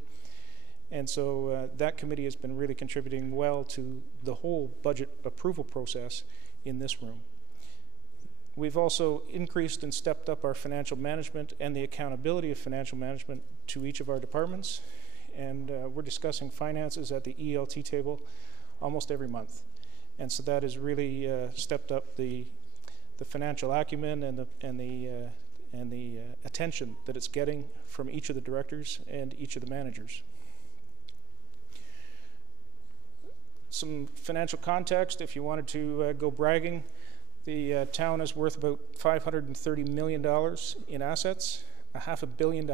And so that committee has been really contributing well to the whole budget approval process in this room. We've also increased and stepped up our financial management and the accountability of financial management to each of our departments. And we're discussing finances at the ELT table almost every month. And so that has really stepped up the financial acumen and the attention that it's getting from each of the directors and each of the managers. Some financial context, if you wanted to go bragging, the town is worth about $530 million in assets, $500 million.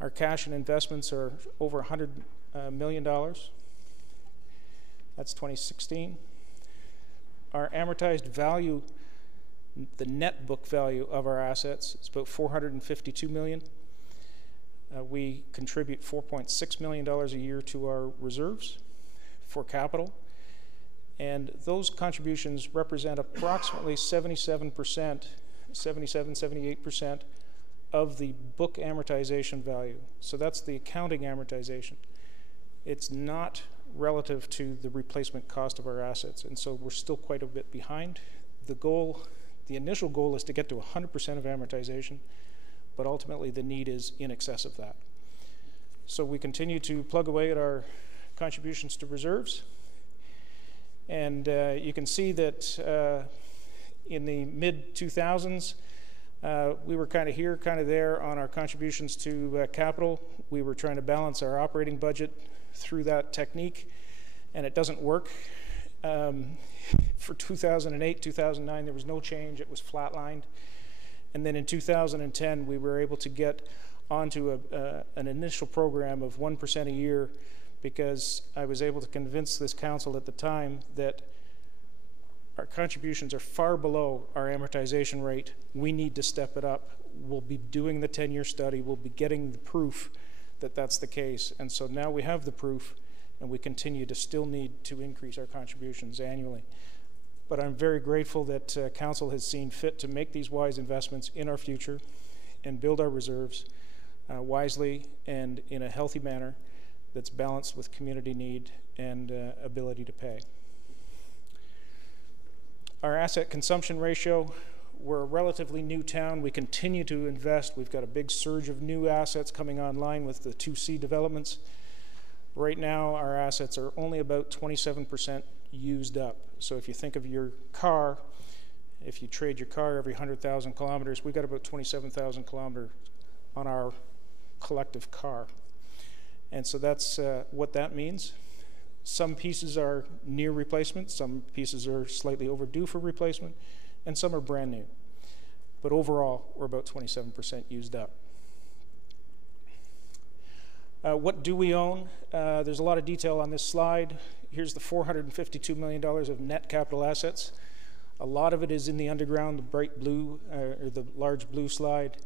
Our cash and investments are over $100 million. That's 2016. Our amortized value, the net book value of our assets, is about $452 million. We contribute $4.6 million a year to our reserves for capital, and those contributions represent approximately 78% of the book amortization value. So that's the accounting amortization. It's not relative to the replacement cost of our assets, and so we're still quite a bit behind. The initial goal is to get to 100% of amortization but ultimately the need is in excess of that. So we continue to plug away at our contributions to reserves. And you can see that in the mid-2000s, we were kind of here, kind of there on our contributions to capital. We were trying to balance our operating budget through that technique, and it doesn't work. For 2008, 2009, there was no change. It was flatlined. And then in 2010, we were able to get onto an initial program of 1% a year, because I was able to convince this council at the time that our contributions are far below our amortization rate. We need to step it up. We'll be doing the 10-year study. We'll be getting the proof that that's the case. And so now we have the proof, and we continue to still need to increase our contributions annually. But I'm very grateful that council has seen fit to make these wise investments in our future and build our reserves wisely and in a healthy manner that's balanced with community need and ability to pay. Our asset consumption ratio, we're a relatively new town. We continue to invest. We've got a big surge of new assets coming online with the 2C developments. Right now, our assets are only about 27% used up. So if you think of your car, if you trade your car every 100,000 kilometers, we've got about 27,000 kilometers on our collective car. And so that's what that means. Some pieces are near replacement, some pieces are slightly overdue for replacement, and some are brand new. But overall, we're about 27% used up. What do we own? There's a lot of detail on this slide. Here's the $452 million of net capital assets. A lot of it is in the underground, the bright blue, or the large blue slide.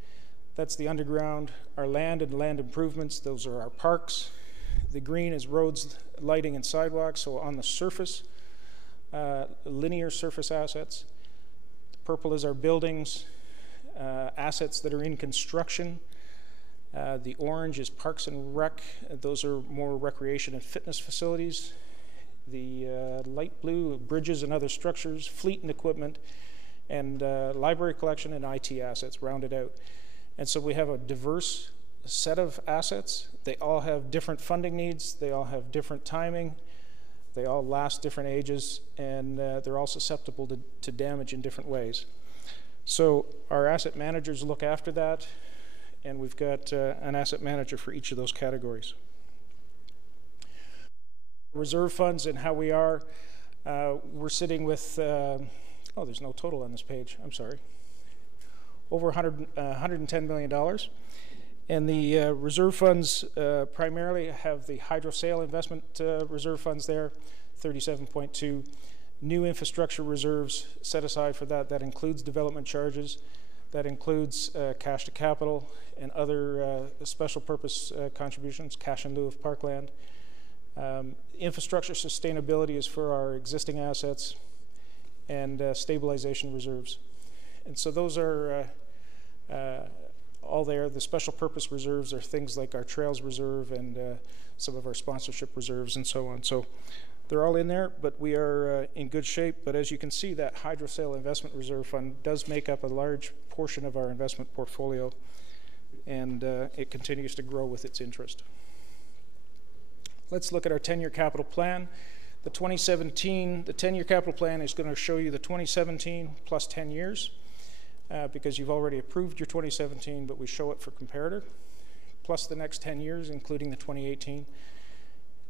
That's the underground. Our land and land improvements, those are our parks. The green is roads, lighting, and sidewalks, so on the surface, linear surface assets. The purple is our buildings, assets that are in construction. The orange is parks and rec. Those are more recreation and fitness facilities. The light blue, bridges and other structures, fleet and equipment, and library collection and IT assets rounded out. And so we have a diverse set of assets. They all have different funding needs. They all have different timing. They all last different ages, and they're all susceptible to damage in different ways. So our asset managers look after that, and we've got an asset manager for each of those categories. Reserve funds and how we are, we're sitting with, oh, there's no total on this page, I'm sorry. Over $110 million. And the reserve funds primarily have the hydro sale investment reserve funds there, 37.2. New infrastructure reserves set aside for that. That includes development charges. That includes cash to capital and other special purpose contributions, cash in lieu of parkland. Infrastructure sustainability is for our existing assets, and stabilization reserves. And so those are all there. The special purpose reserves are things like our trails reserve and some of our sponsorship reserves and so on. So they're all in there, but we are in good shape. But as you can see, that hydro sale investment reserve fund does make up a large portion of our investment portfolio, and it continues to grow with its interest. Let's look at our 10-year capital plan. The 10-year capital plan is going to show you the 2017 plus 10 years. Because you've already approved your 2017, but we show it for comparator, plus the next 10 years, including the 2018.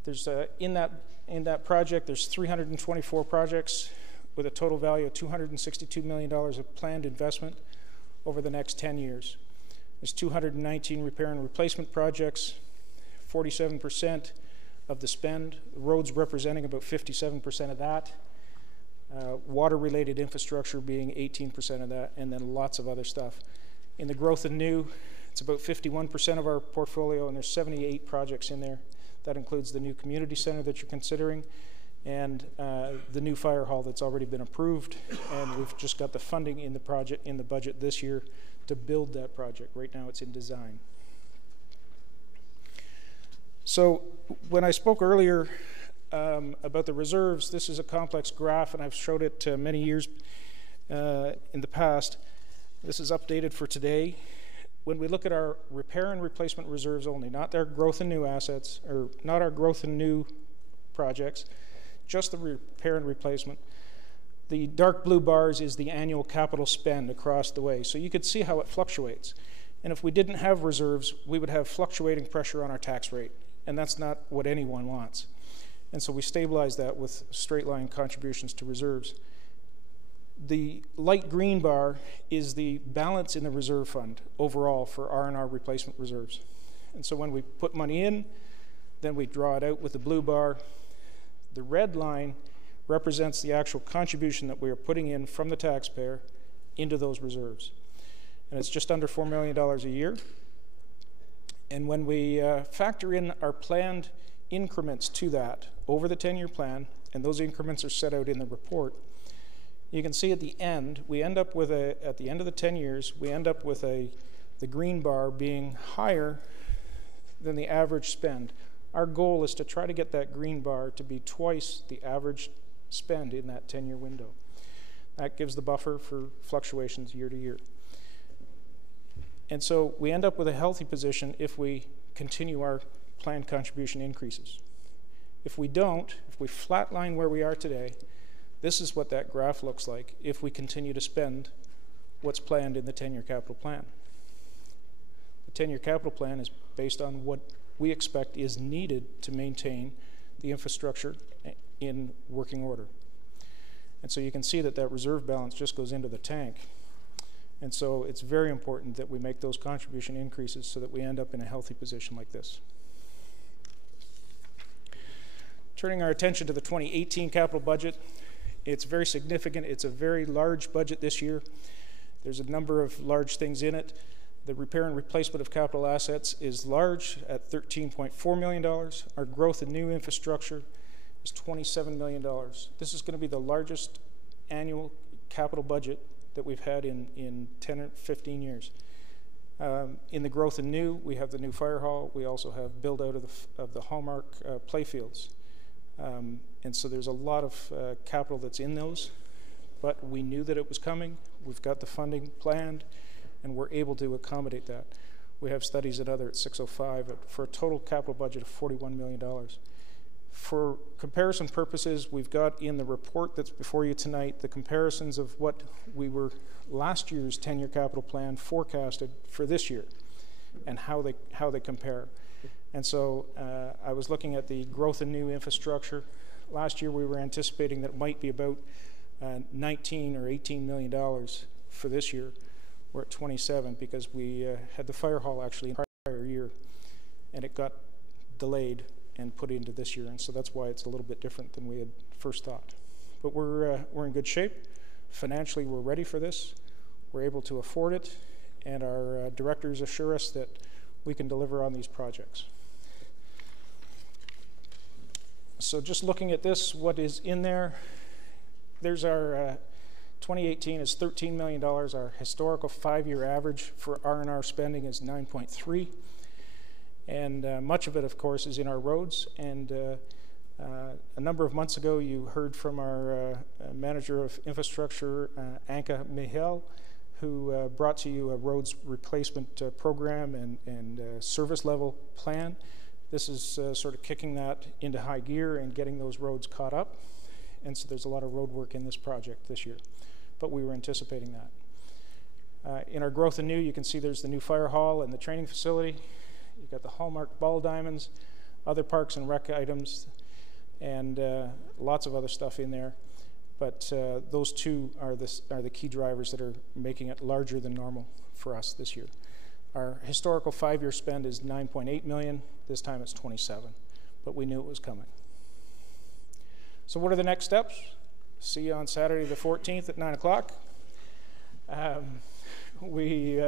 There's in that project, there's 324 projects with a total value of $262 million of planned investment over the next 10 years. There's 219 repair and replacement projects, 47% of the spend, roads representing about 57% of that. Water-related infrastructure being 18% of that, and then lots of other stuff. In the growth and new, it's about 51% of our portfolio, and there's 78 projects in there. That includes the new community center that you're considering, and the new fire hall that's already been approved, and we've just got the funding in the budget this year to build that project. Right now, it's in design. So when I spoke earlier about the reserves, this is a complex graph, and I've showed it many years in the past. This is updated for today, when we look at our repair and replacement reserves only, not our growth and new assets, or not our growth and new projects, just the repair and replacement, the dark blue bars is the annual capital spend across the way. So you could see how it fluctuates. And if we didn't have reserves, we would have fluctuating pressure on our tax rate. And that's not what anyone wants. And so we stabilize that with straight line contributions to reserves. The light green bar is the balance in the reserve fund overall for R&R replacement reserves. And so when we put money in, then we draw it out with the blue bar. The red line represents the actual contribution that we are putting in from the taxpayer into those reserves. And it's just under $4 million a year. And when we factor in our planned increments to that over the 10-year plan, and those increments are set out in the report, you can see at the end, we end up with at the end of the 10 years, we end up with the green bar being higher than the average spend. Our goal is to try to get that green bar to be twice the average spend in that 10-year window. That gives the buffer for fluctuations year to year. And so we end up with a healthy position if we continue our planned contribution increases. If we don't, if we flatline where we are today, this is what that graph looks like if we continue to spend what's planned in the 10-year capital plan. The 10-year capital plan is based on what we expect is needed to maintain the infrastructure in working order. And so you can see that that reserve balance just goes into the tank. And so it's very important that we make those contribution increases so that we end up in a healthy position like this. Turning our attention to the 2018 capital budget, it's very significant. It's a very large budget this year. There's a number of large things in it. The repair and replacement of capital assets is large at $13.4 million. Our growth in new infrastructure is $27 million. This is going to be the largest annual capital budget that we've had in 10 or 15 years. In the growth in new, we have the new fire hall. We also have build out of the Hallmark playfields. And so there's a lot of capital that's in those, but we knew that it was coming. We've got the funding planned, and we're able to accommodate that. We have studies at other at 605 for a total capital budget of $41 million. For comparison purposes, we've got in the report that's before you tonight the comparisons of what we were last year's 10-year capital plan forecasted for this year and how they compare. And so I was looking at the growth in new infrastructure. Last year we were anticipating that it might be about $19 or $18 million for this year. We're at 27 because we had the fire hall actually in the prior year, and it got delayed and put into this year, and so that's why it's a little bit different than we had first thought. But we're in good shape. Financially, we're ready for this. We're able to afford it, and our directors assure us that we can deliver on these projects. So just looking at this, what is in there, there's our 2018 is $13 million. Our historical 5-year average for R&R spending is 9.3. And much of it, of course, is in our roads. And a number of months ago, you heard from our manager of infrastructure, Anka Mihail, who brought to you a roads replacement program and service level plan. This is sort of kicking that into high gear and getting those roads caught up. And so there's a lot of road work in this project this year. But we were anticipating that. In our growth and new, you can see there's the new fire hall and the training facility. You've got the Hallmark ball diamonds, other parks and rec items, and lots of other stuff in there. But those two are the key drivers that are making it larger than normal for us this year. Our historical 5-year spend is $9.8 million. This time it's 27, but we knew it was coming. So what are the next steps? See you on Saturday the 14th at 9 o'clock. We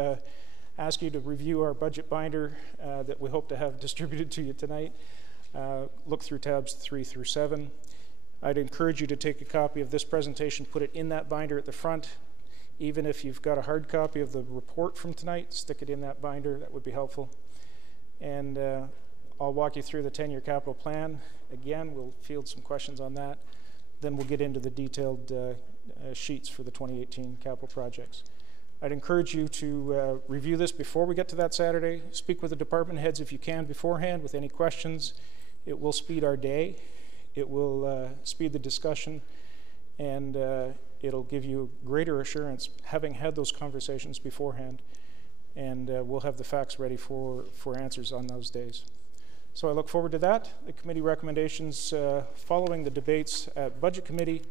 ask you to review our budget binder that we hope to have distributed to you tonight. Look through tabs 3 through 7. I'd encourage you to take a copy of this presentation, put it in that binder at the front. Even if you've got a hard copy of the report from tonight, stick it in that binder. That would be helpful. And I'll walk you through the 10-year capital plan. Again, we'll field some questions on that. Then we'll get into the detailed sheets for the 2018 capital projects. I'd encourage you to review this before we get to that Saturday. Speak with the department heads if you can beforehand with any questions. It will speed our day. It will speed the discussion, and it'll give you greater assurance having had those conversations beforehand, and we'll have the facts ready for answers on those days. So I look forward to that. The committee recommendations following the debates at Budget Committee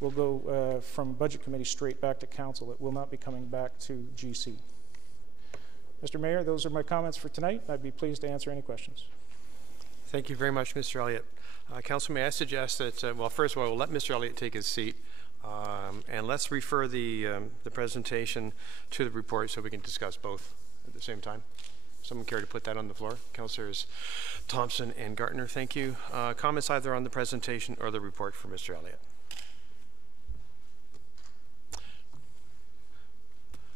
will go from Budget Committee straight back to Council. It will not be coming back to GC. Mr. Mayor, those are my comments for tonight. I'd be pleased to answer any questions. Thank you very much, Mr. Elliott. Council, may I suggest that, well, first of all, we'll let Mr. Elliott take his seat, and let's refer the presentation to the report so we can discuss both at the same time. Someone care to put that on the floor? Councillors Thompson and Gartner, thank you. Comments either on the presentation or the report for Mr. Elliott.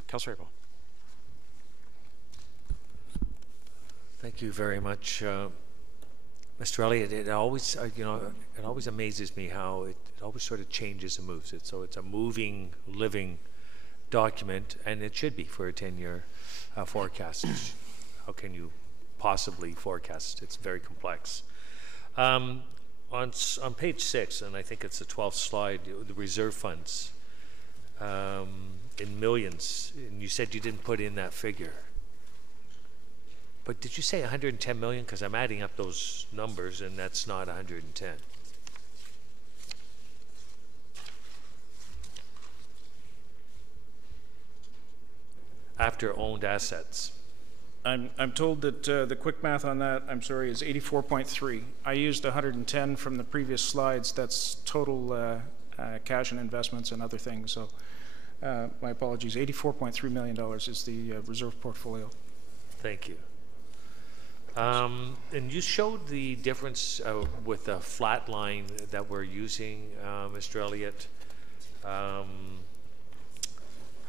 Councillor Abel. Thank you very much, Mr. Elliott. It always, it always amazes me how it always sort of changes and moves. So it's a moving, living document, and it should be for a 10-year forecast. How can you possibly forecast? It's very complex. On page 6, and I think it's the 12th slide, the reserve funds in millions, and you said you didn't put in that figure. But did you say 110 million? Because I'm adding up those numbers, and that's not 110. After owned assets. I'm told that the quick math on that, I'm sorry, is 84.3. I used 110 from the previous slides. That's total cash and investments and other things. So my apologies. $84.3 million is the reserve portfolio. Thank you. And you showed the difference with the flat line that we're using, Mr. Elliott.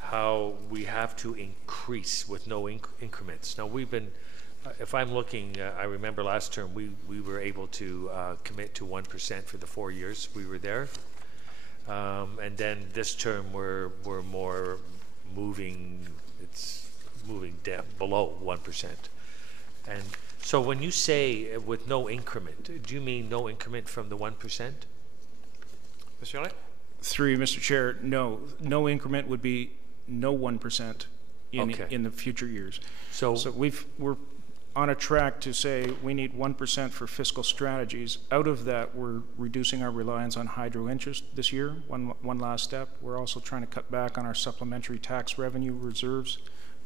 How we have to increase with no increments. Now we've been, if I'm looking, I remember last term we were able to commit to 1% for the 4 years we were there, and then this term we're more moving. It's moving down below 1%, and so when you say with no increment, do you mean no increment from the 1%? Mr. Elliott? Through you, Mr. Chair, no increment would be no 1% in the future years. So we're on a track to say we need 1% for fiscal strategies. Out of that, we're reducing our reliance on hydro interest this year. One last step. We're also trying to cut back on our supplementary tax revenue reserves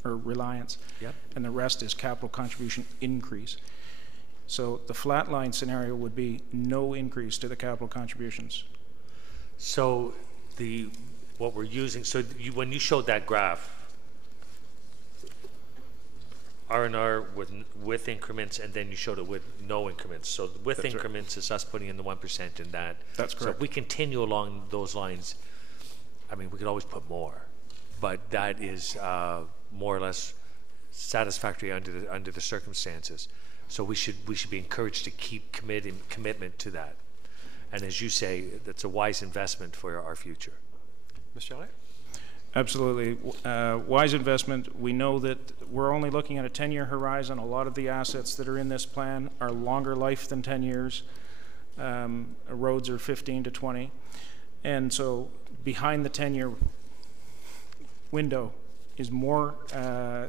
or reliance. Yep. And the rest is capital contribution increase. So the flat line scenario would be no increase to the capital contributions. So what we're using, so when you showed that graph, R&R with increments, and then you showed it with no increments. So with That's increments right. is us putting in the 1% in that. That's correct. So if we continue along those lines, I mean, we could always put more, but that is more or less satisfactory under the circumstances. So we should be encouraged to keep commitment to that. And as you say, that's a wise investment for our future. Mr. Elliott? Absolutely. Wise investment. We know that we're only looking at a 10-year horizon. A lot of the assets that are in this plan are longer life than 10 years. Roads are 15 to 20. And so behind the 10-year window is more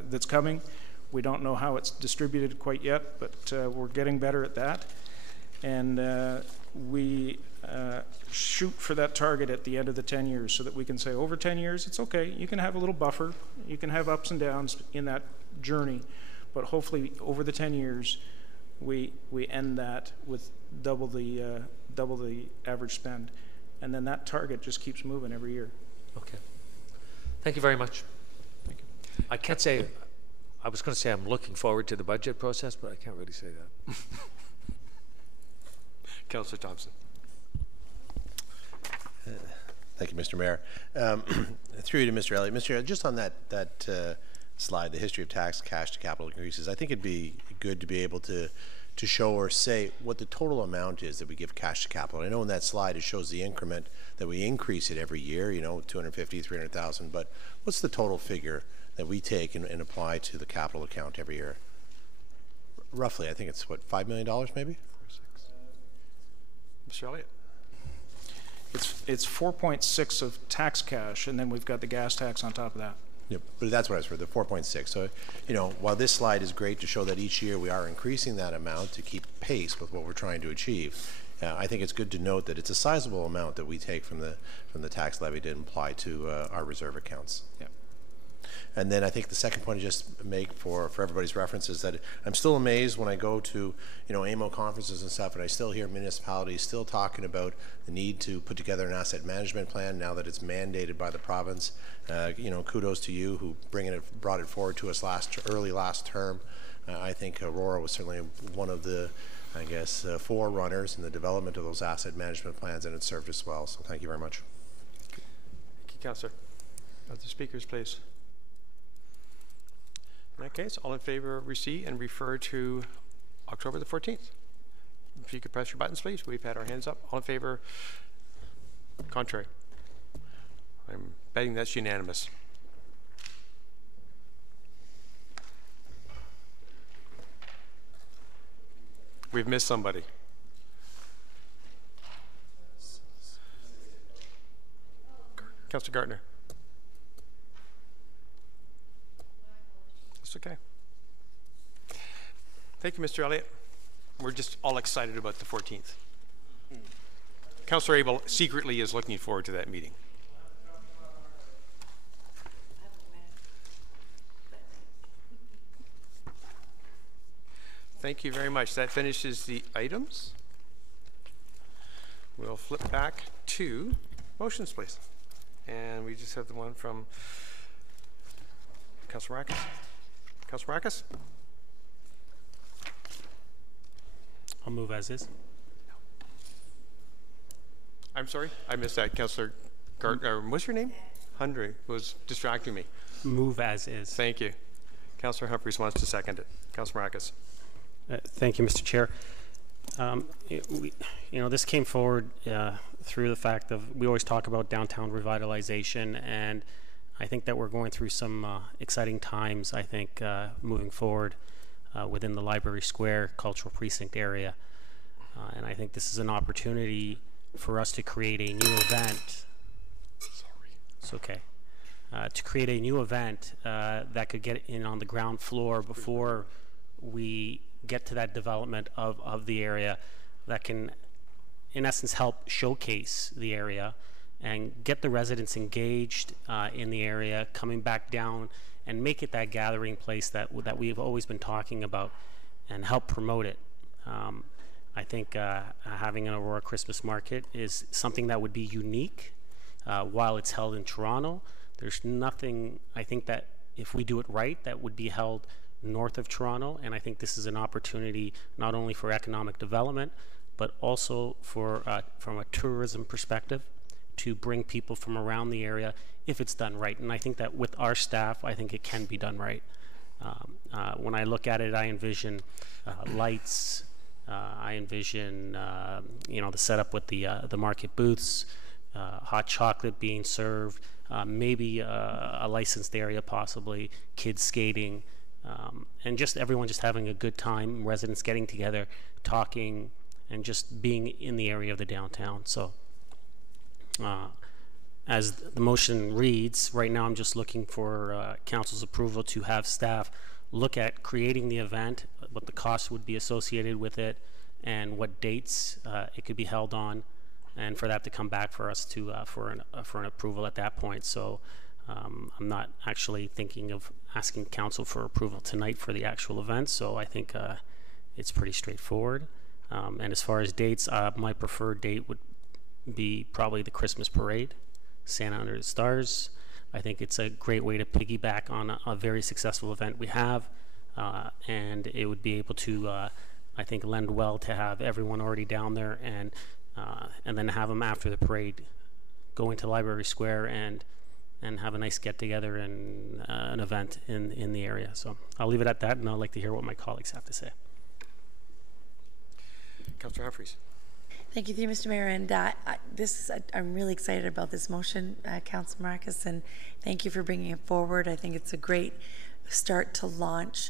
that's coming. We don't know how it's distributed quite yet, but we're getting better at that. And we shoot for that target at the end of the 10 years so that we can say over 10 years, it's okay. You can have a little buffer. You can have ups and downs in that journey. But hopefully over the 10 years, we end that with double the average spend. And then that target just keeps moving every year. Okay. Thank you very much. Thank you. I can't say, I was going to say I'm looking forward to the budget process, but I can't really say that. Councillor Thompson. Thank you, Mr. Mayor. Through you to Mr. Elliott. Mr. Elliott, just on that slide, the history of tax cash to capital increases, I think it'd be good to be able to to show or say what the total amount is that we give cash to capital. I know in that slide it shows the increment that we increase it every year, you know, 250, 300,000, but what's the total figure that we take and apply to the capital account every year? Roughly, I think it's what, $5 million maybe? Mr. Elliott? It's 4.6 of tax cash, and then we've got the gas tax on top of that. Yep, but that's what I was for, the 4.6. So, you know, while this slide is great to show that each year we are increasing that amount to keep pace with what we're trying to achieve, I think it's good to note that it's a sizable amount that we take from the tax levy to apply to our reserve accounts. Yep. And then I think the second point to just make for everybody's reference is that I'm still amazed when I go to, you know, AMO conferences and stuff, and I still hear municipalities still talking about the need to put together an asset management plan now that it's mandated by the province. You know, kudos to you who brought it forward to us early last term. I think Aurora was certainly one of the, I guess, forerunners in the development of those asset management plans, and it served us well. So thank you very much. Thank you, Councillor. Other speakers, please. In that case, all in favor of receipt and refer to October the 14th. If you could press your buttons, please. We've had our hands up. All in favor? Contrary? I'm betting that's unanimous. We've missed somebody. Councillor Gartner. That's okay. Thank you, Mr. Elliott. We're just all excited about the 14th. Councillor Abel secretly is looking forward to that meeting. Thank you very much. That finishes the items. We'll flip back to motions, please. And we just have the one from Councillor Marcus. Councillor Marcus? I'll move as is. I'm sorry, I missed that. Councillor Gardner, what's your name? Hundred was distracting me. Move as is. Thank you. Councillor Humphreys wants to second it. Councillor Marcus. Thank you, Mr. Chair. This came forward through the fact of we always talk about downtown revitalization, and I think that we're going through some exciting times, I think, moving forward within the Library Square Cultural Precinct area. And I think this is an opportunity for us to create a new event. Sorry. It's okay. To create a new event that could get in on the ground floor before we get to that development of the area that can, in essence, help showcase the area and get the residents engaged in the area, coming back down and make it that gathering place that we've always been talking about, and help promote it. I think having an Aurora Christmas Market is something that would be unique while it's held in Toronto. There's nothing, I think, that if we do it right, that would be held north of Toronto, and I think this is an opportunity not only for economic development, but also for from a tourism perspective, to bring people from around the area if it's done right. And I think that with our staff, I think it can be done right. When I look at it, I envision lights, I envision the setup with the market booths, hot chocolate being served, maybe a licensed area possibly, kids skating, and just everyone just having a good time, residents getting together, talking, and just being in the area of the downtown. So as the motion reads, right now I'm just looking for council's approval to have staff look at creating the event, what the cost would be associated with it, and what dates it could be held on, and for that to come back for us to for an approval at that point. So I'm not actually thinking of asking council for approval tonight for the actual event, so I think it's pretty straightforward. And as far as dates, my preferred date would be probably the Christmas parade, Santa Under the Stars. I think it's a great way to piggyback on a very successful event we have, and it would be able to, I think, lend well to have everyone already down there, and then have them after the parade go into Library Square and have a nice get-together and an event in the area. So I'll leave it at that, and I'd like to hear what my colleagues have to say. Councillor Humphries. Thank you, through Mr. Mayor. And I'm really excited about this motion, Councillor Marcus, and thank you for bringing it forward. I think it's a great start to launch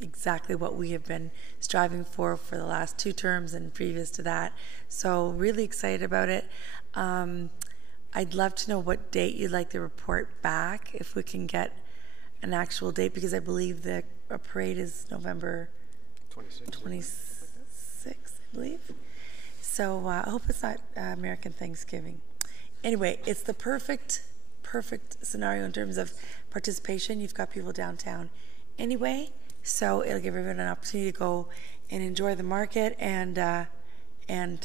exactly what we have been striving for the last 2 terms and previous to that. So really excited about it. I'd love to know what date you'd like the report back, if we can get an actual date, because I believe the parade is November 26th, I believe. So I hope it's not American Thanksgiving. Anyway, it's the perfect scenario in terms of participation. You've got people downtown anyway, so it'll give everyone an opportunity to go and enjoy the market and you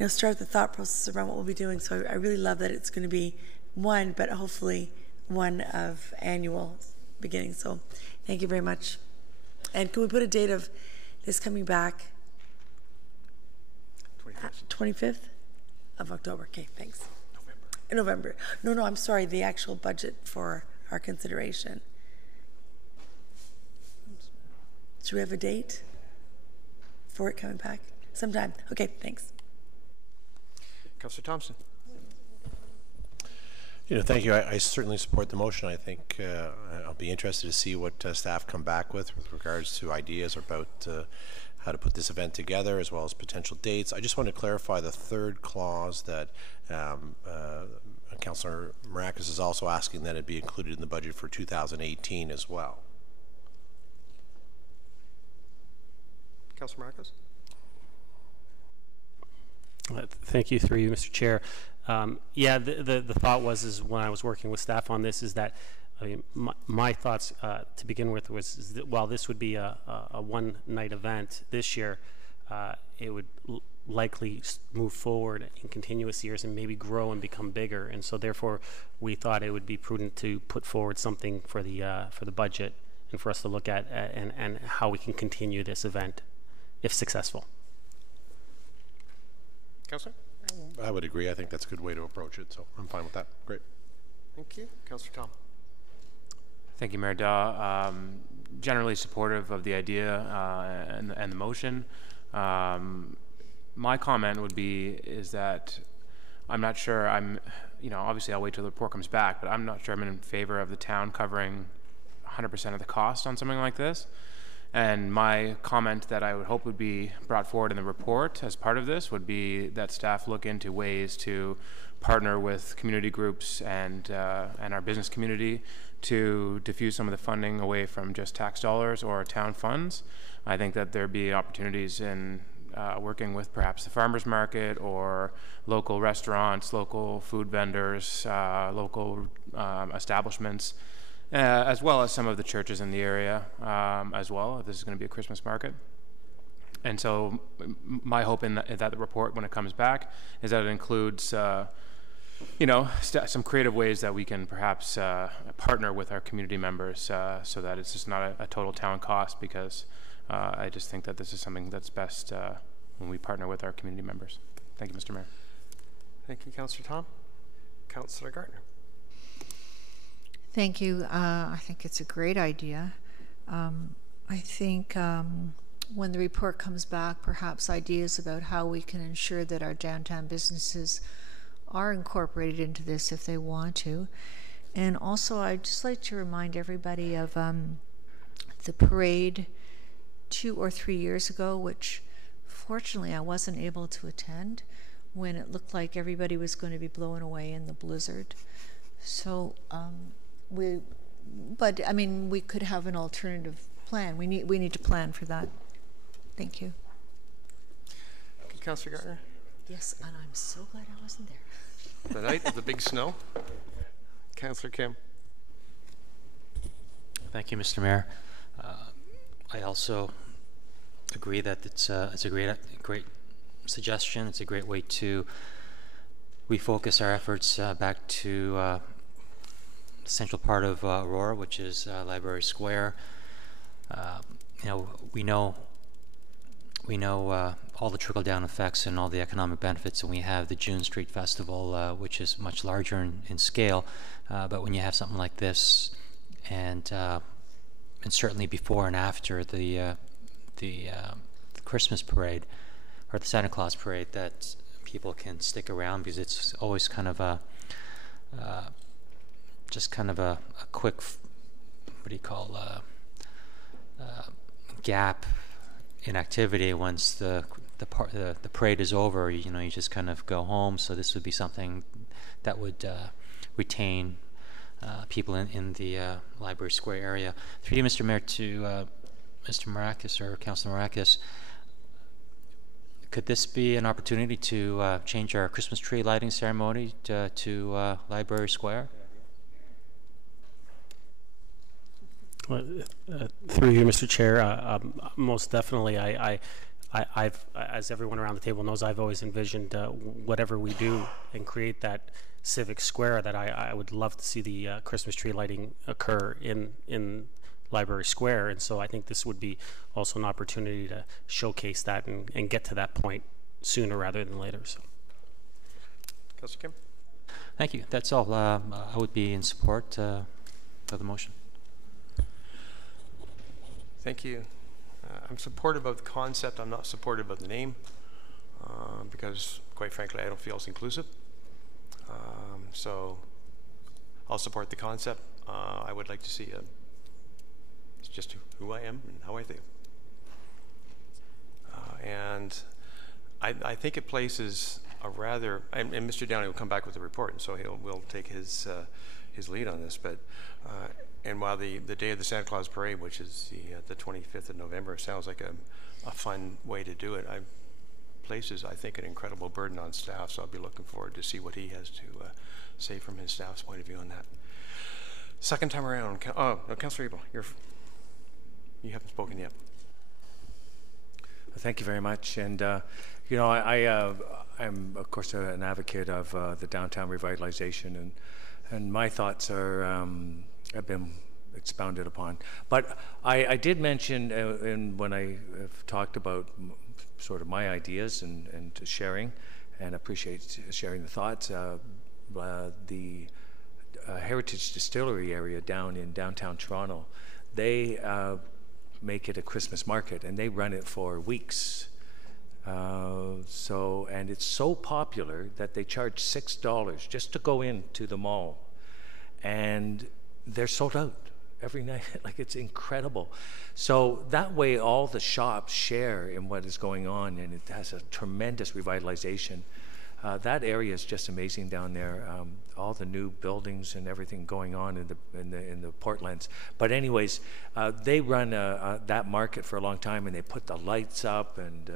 know, start the thought process around what we'll be doing. So I really love that it's going to be one, but hopefully one of annual beginning. So thank you very much. And can we put a date of this coming back? 25th of October. Okay, thanks. November. No, I'm sorry. The actual budget for our consideration. Should we have a date for it coming back? Sometime. Okay, thanks. Councillor Thompson. Thank you. I certainly support the motion. I think I'll be interested to see what staff come back with regards to ideas about how to put this event together, as well as potential dates. I just want to clarify the 3rd clause that Councillor Maracus is also asking that it be included in the budget for 2018 as well. Councillor Maracus. Thank you, through you, Mr. Chair. Yeah, the thought was when I was working with staff on this is that my thoughts to begin with was that while this would be a one-night event this year, it would likely move forward in continuous years and maybe grow and become bigger. And so therefore, we thought it would be prudent to put forward something for the budget and for us to look at and how we can continue this event if successful. Councillor? I would agree. I think that's a good way to approach it, so I'm fine with that. Great. Thank you. Councillor Tom. Thank you, Mayor Daw. Generally supportive of the idea and the motion. My comment would be is that I'm not sure obviously I'll wait till the report comes back, but I'm not sure I'm in favor of the town covering 100% of the cost on something like this. And my comment that I would hope would be brought forward in the report as part of this would be that staff look into ways to partner with community groups and our business community to diffuse some of the funding away from just tax dollars or town funds. I think that there'd be opportunities in working with perhaps the farmers market or local restaurants, local food vendors, local establishments, as well as some of the churches in the area as well. This is going to be a Christmas market. And so my hope in that report, when it comes back, is that it includes some creative ways that we can perhaps partner with our community members so that it's just not a total town cost, because I just think that this is something that's best when we partner with our community members. Thank you, Mr. Mayor. Thank you, Councillor Tom. Councillor Gardner. Thank you. I think it's a great idea. I think when the report comes back, perhaps ideas about how we can ensure that our downtown businesses are incorporated into this if they want to. And also, I'd just like to remind everybody of the parade 2 or 3 years ago, which fortunately I wasn't able to attend, when it looked like everybody was going to be blown away in the blizzard. So we could have an alternative plan. We need to plan for that. Thank you. Councillor Gardner. Yes, and I'm so glad I wasn't there. The night of the big snow. Councillor Kim. Thank you, Mr. Mayor. I also agree that it's a great suggestion. It's a great way to refocus our efforts back to the central part of Aurora, which is Library Square. We know all the trickle-down effects and all the economic benefits, and we have the June Street Festival, which is much larger in scale. But when you have something like this, and certainly before and after the Christmas parade, or the Santa Claus parade, that people can stick around, because it's always kind of a just kind of a quick, what do you call, gap in activity once the parade is over. You know, you just kind of go home. So this would be something that would retain people in the Library Square area. Through you, Mr. Mayor, to Mr. Marakis or Councilor Marakis, could this be an opportunity to change our Christmas tree lighting ceremony to Library Square? Through you, Mr. Chair, most definitely. I've, as everyone around the table knows, I've always envisioned whatever we do and create that civic square, that I would love to see the Christmas tree lighting occur in Library Square. And so I think this would be also an opportunity to showcase that and get to that point sooner rather than later. So, Councilor Kim. Thank you. That's all. I would be in support of the motion. Thank you. I'm supportive of the concept. I'm not supportive of the name because, quite frankly, I don't feel it's inclusive. So I'll support the concept. I would like to see it's just who I am and how I feel. And I think it places a rather, and Mr. Downey will come back with a report, and so we'll take his lead on this. But and while the day of the Santa Claus Parade, which is the 25th of November, sounds like a fun way to do it, places, I think, an incredible burden on staff, so I'll be looking forward to see what he has to say from his staff's point of view on that. Second time around, no, Councillor Abel, you haven't spoken yet. Thank you very much. And you know, I'm of course an advocate of the downtown revitalization, and my thoughts are have been expounded upon. But I did mention, when I have talked about sort of my ideas and sharing, and appreciate sharing the thoughts, the Heritage Distillery area down in downtown Toronto, they make it a Christmas market, and they run it for weeks. And it's so popular that they charge $6 just to go into the mall, and they're sold out every night. Like, it's incredible. So that way all the shops share in what is going on, and it has a tremendous revitalization. That area is just amazing down there. All the new buildings and everything going on in the Portlands. But anyways, they run that market for a long time, and they put the lights up. And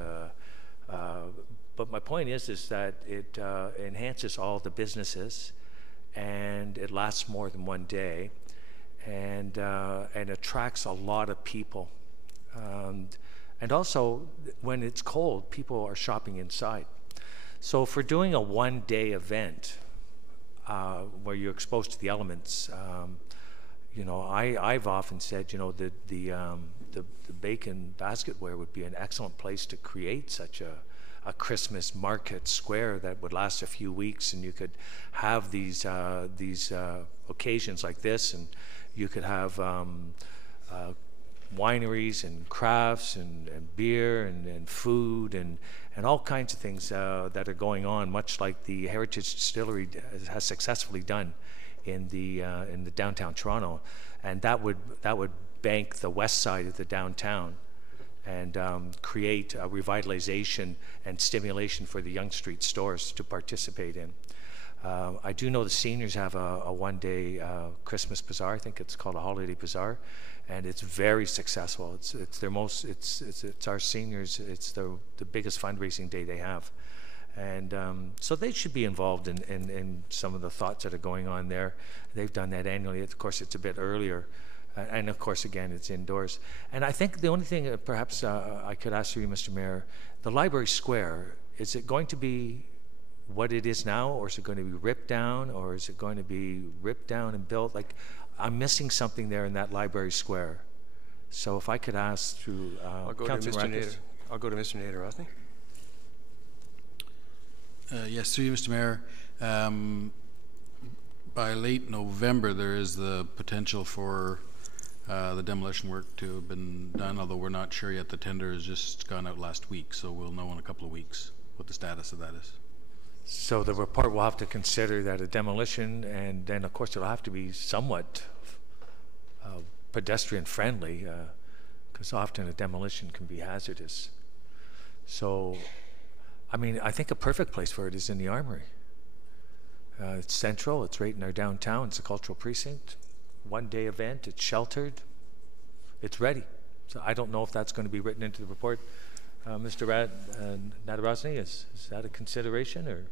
but my point is that it enhances all the businesses, and it lasts more than one day, and attracts a lot of people. And also, when it's cold, people are shopping inside. So for doing a one-day event where you're exposed to the elements, you know, I've often said, you know, the Bacon Basketware would be an excellent place to create such a Christmas market square that would last a few weeks, and you could have these occasions like this, and you could have wineries and crafts and beer and food and all kinds of things that are going on, much like the Heritage Distillery has successfully done in the downtown Toronto, and that would bank the west side of the downtown and create a revitalization and stimulation for the Yonge Street stores to participate in. I do know the seniors have a one-day Christmas bazaar. I think it's called a holiday bazaar, and it's very successful. It's their most. It's our seniors. It's the biggest fundraising day they have, and so they should be involved in some of the thoughts that are going on there. They've done that annually. Of course, it's a bit earlier, and of course, again, it's indoors. And I think the only thing perhaps I could ask you, Mr. Mayor, the Library Square, is it going to be what it is now, or is it going to be ripped down, or is it going to be ripped down and built? Like, I'm missing something there in that Library Square. So if I could ask through Councilor Marakis. I'll go to Mr. Nader. Rosny? Yes, through you, Mr. Mayor. By late November, there is the potential for the demolition work to have been done, although we're not sure yet. The tender has just gone out last week, so we'll know in a couple of weeks what the status of that is. So the report will have to consider that a demolition, and then of course it'll have to be somewhat pedestrian friendly, because often a demolition can be hazardous. So, I mean, I think a perfect place for it is in the Armory. It's central, it's right in our downtown, it's a cultural precinct, one-day event, it's sheltered, it's ready. So I don't know if that's going to be written into the report. Mr. Nadarozny, is that a consideration, or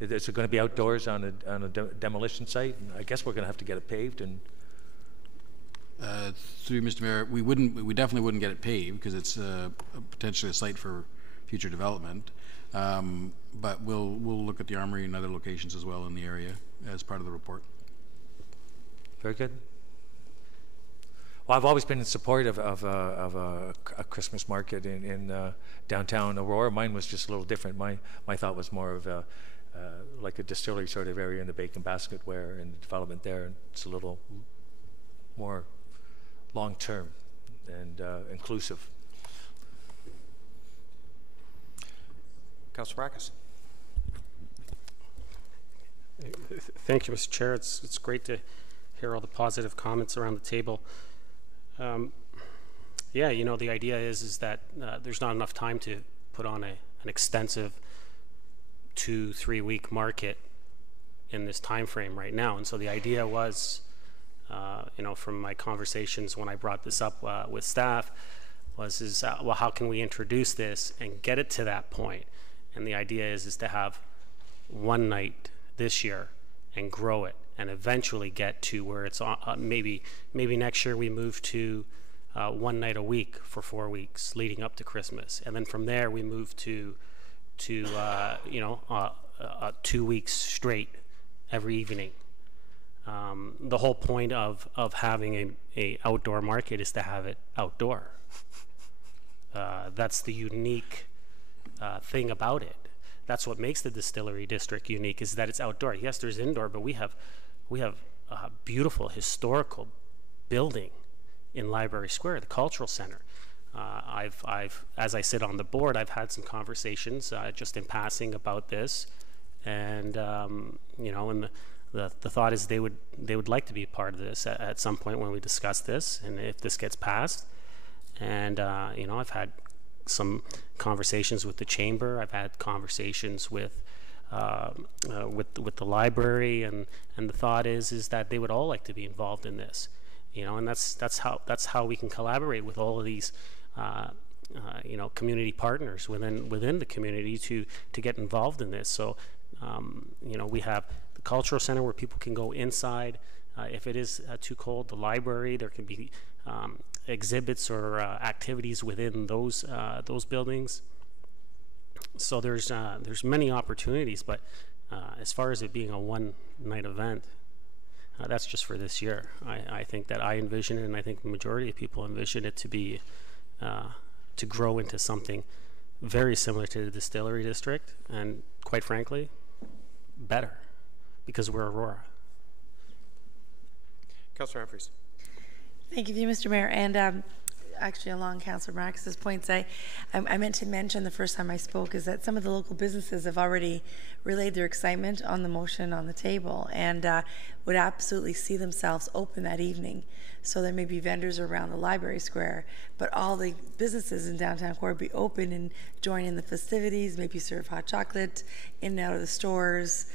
is it going to be outdoors on a demolition site? And I guess we're going to have to get it paved. And through Mr. Mayor, we definitely wouldn't get it paved because it's potentially a site for future development. But we'll look at the Armory and other locations as well in the area as part of the report. Very good. Well, I've always been in support of a Christmas market in downtown Aurora. Mine was just a little different. My thought was more of like a distillery sort of area in the bacon basketware and the development there. And it's a little more long-term and inclusive. Councilor Marcus. Thank you, Mr. Chair. It's great to hear all the positive comments around the table. Yeah, you know, the idea is that there's not enough time to put on an extensive 2-3 week market in this time frame right now. And so the idea was, you know, from my conversations when I brought this up with staff, was well, how can we introduce this and get it to that point? And the idea is to have one night this year and grow it, and eventually get to where it's maybe next year we move to 1 night a week for 4 weeks leading up to Christmas, and then from there we move to you know 2 weeks straight every evening. The whole point of having a outdoor market is to have it outdoor. That's the unique thing about it. That's what makes the Distillery District unique, is that it's outdoor. Yes, there's indoor, but we have a beautiful historical building in Library Square, the Cultural Center. As I sit on the board, I've had some conversations just in passing about this, and you know, and the thought is they would like to be a part of this at some point when we discuss this, and if this gets passed. And you know, I've had some conversations with the chamber. I've had conversations with the library, and the thought is that they would all like to be involved in this, you know, and that's how we can collaborate with all of these you know, community partners within the community to get involved in this. So you know, we have the Cultural Center where people can go inside. If it is too cold, the library, there can be exhibits or activities within those buildings. So there's many opportunities, but as far as it being a one-night event, that's just for this year. I think that I envision it, and I think the majority of people envision it to be to grow into something very similar to the Distillery District, and quite frankly, better, because we're Aurora. Councillor Humphries. Thank you, Mr. Mayor. And actually, along Councillor Marcus's points, I meant to mention the first time I spoke is that some of the local businesses have already relayed their excitement on the motion on the table, and would absolutely see themselves open that evening. So there may be vendors around the Library Square, but all the businesses in downtown core would be open and join in the festivities, maybe serve hot chocolate in and out of the stores.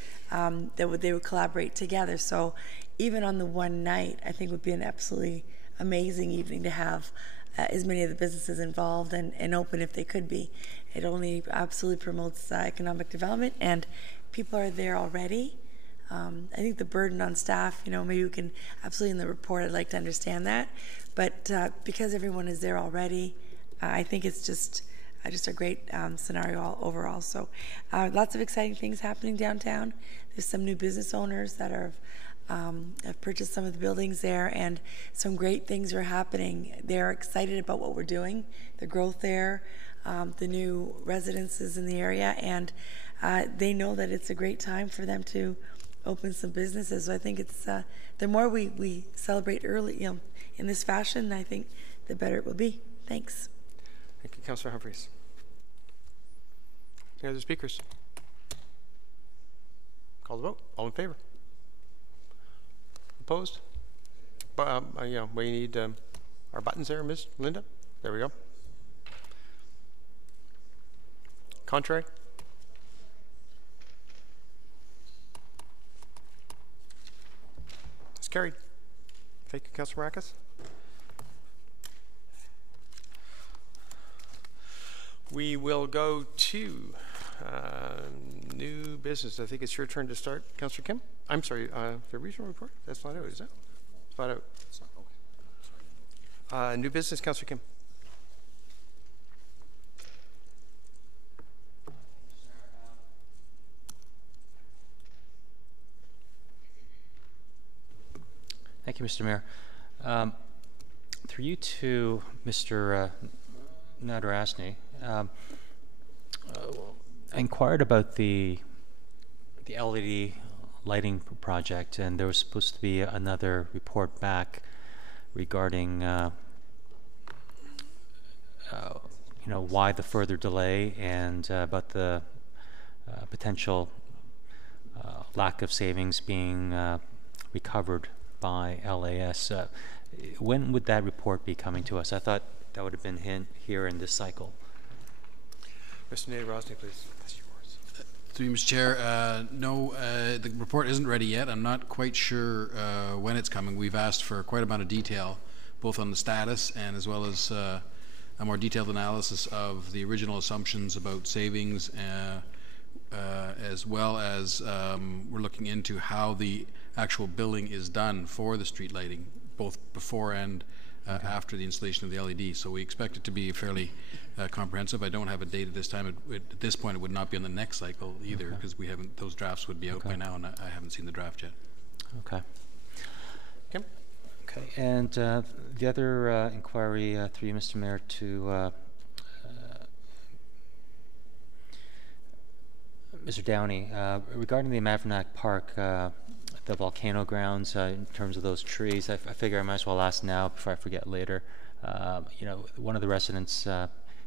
They would collaborate together. So even on the one night, I think would be an absolutely amazing evening to have as many of the businesses involved and open if they could be. It only absolutely promotes economic development, and people are there already. I think the burden on staff, you know, maybe we can absolutely in the report, I'd like to understand that, but because everyone is there already, I think it's just a great scenario overall. So lots of exciting things happening downtown. There's some new business owners that have purchased some of the buildings there, and some great things are happening. They're excited about what we're doing, the growth there, the new residences in the area, and they know that it's a great time for them to open some businesses. So I think it's the more we celebrate early, you know, in this fashion, I think the better it will be. Thanks. Thank you, Councillor Humphreys. Any other speakers? Call the vote. All in favor? Opposed? Yeah, we need our buttons there, Ms. Linda. There we go. Contrary? It's carried. Thank you, Councillor Marcus. We will go to new business. I think it's your turn to start, Councillor Kim. I'm sorry, the regional report? That's not out, is it? It's not out. New business, Councillor Kim. Thank you, Mr. Mayor. Through you to Mr. Nadarasny, I inquired about the LED lighting project, and there was supposed to be another report back regarding why the further delay and about the potential lack of savings being recovered by LAS. When would that report be coming to us? I thought that would have been here in this cycle. Mr. Nadarasny, please. That's yours. Through you, Mr. Chair, no, the report isn't ready yet. I'm not quite sure when it's coming. We've asked for quite a amount of detail, both on the status and as well as a more detailed analysis of the original assumptions about savings, as well as we're looking into how the actual billing is done for the street lighting, both before and after the installation of the LED. So we expect it to be fairly comprehensive. I don't have a date at this time. At this point, it would not be on the next cycle either, because we haven't. Those drafts would be out by now, and I haven't seen the draft yet. Okay. Kim? Okay. And the other inquiry through you, Mr. Mayor, to Mr. Downey, regarding the Mavronac Park, the volcano grounds, in terms of those trees, I figure I might as well ask now before I forget later. One of the residents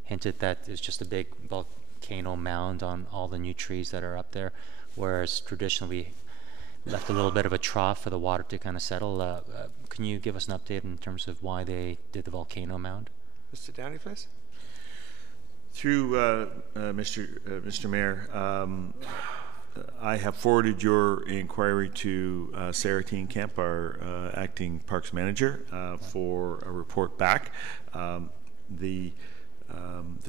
hinted that there's just a big volcano mound on all the new trees that are up there, whereas traditionally we left a little bit of a trough for the water to kind of settle. Can you give us an update in terms of why they did the volcano mound? Mr. Downey, please. Through Mr. Mayor, I have forwarded your inquiry to Sarah Kemp, our acting parks manager, for a report back. The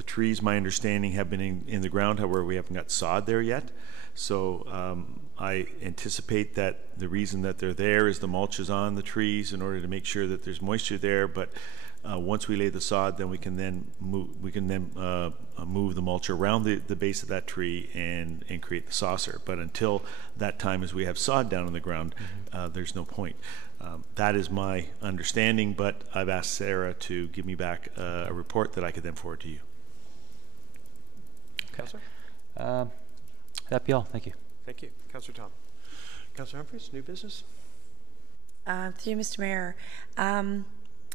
trees, my understanding, have been in the ground. However, we haven't got sod there yet. So I anticipate that the reason that they're there is the mulch is on the trees in order to make sure that there's moisture there. But once we lay the sod, then we can then move the mulch around the base of that tree and create the saucer. But until that time, as we have sod down on the ground, there's no point. That is my understanding, but I've asked Sarah to give me back a report that I could then forward to you. Councillor? That'd be all. Thank you. Thank you. Councillor Tom. Councillor Humphreys, new business? Through you, Mr. Mayor.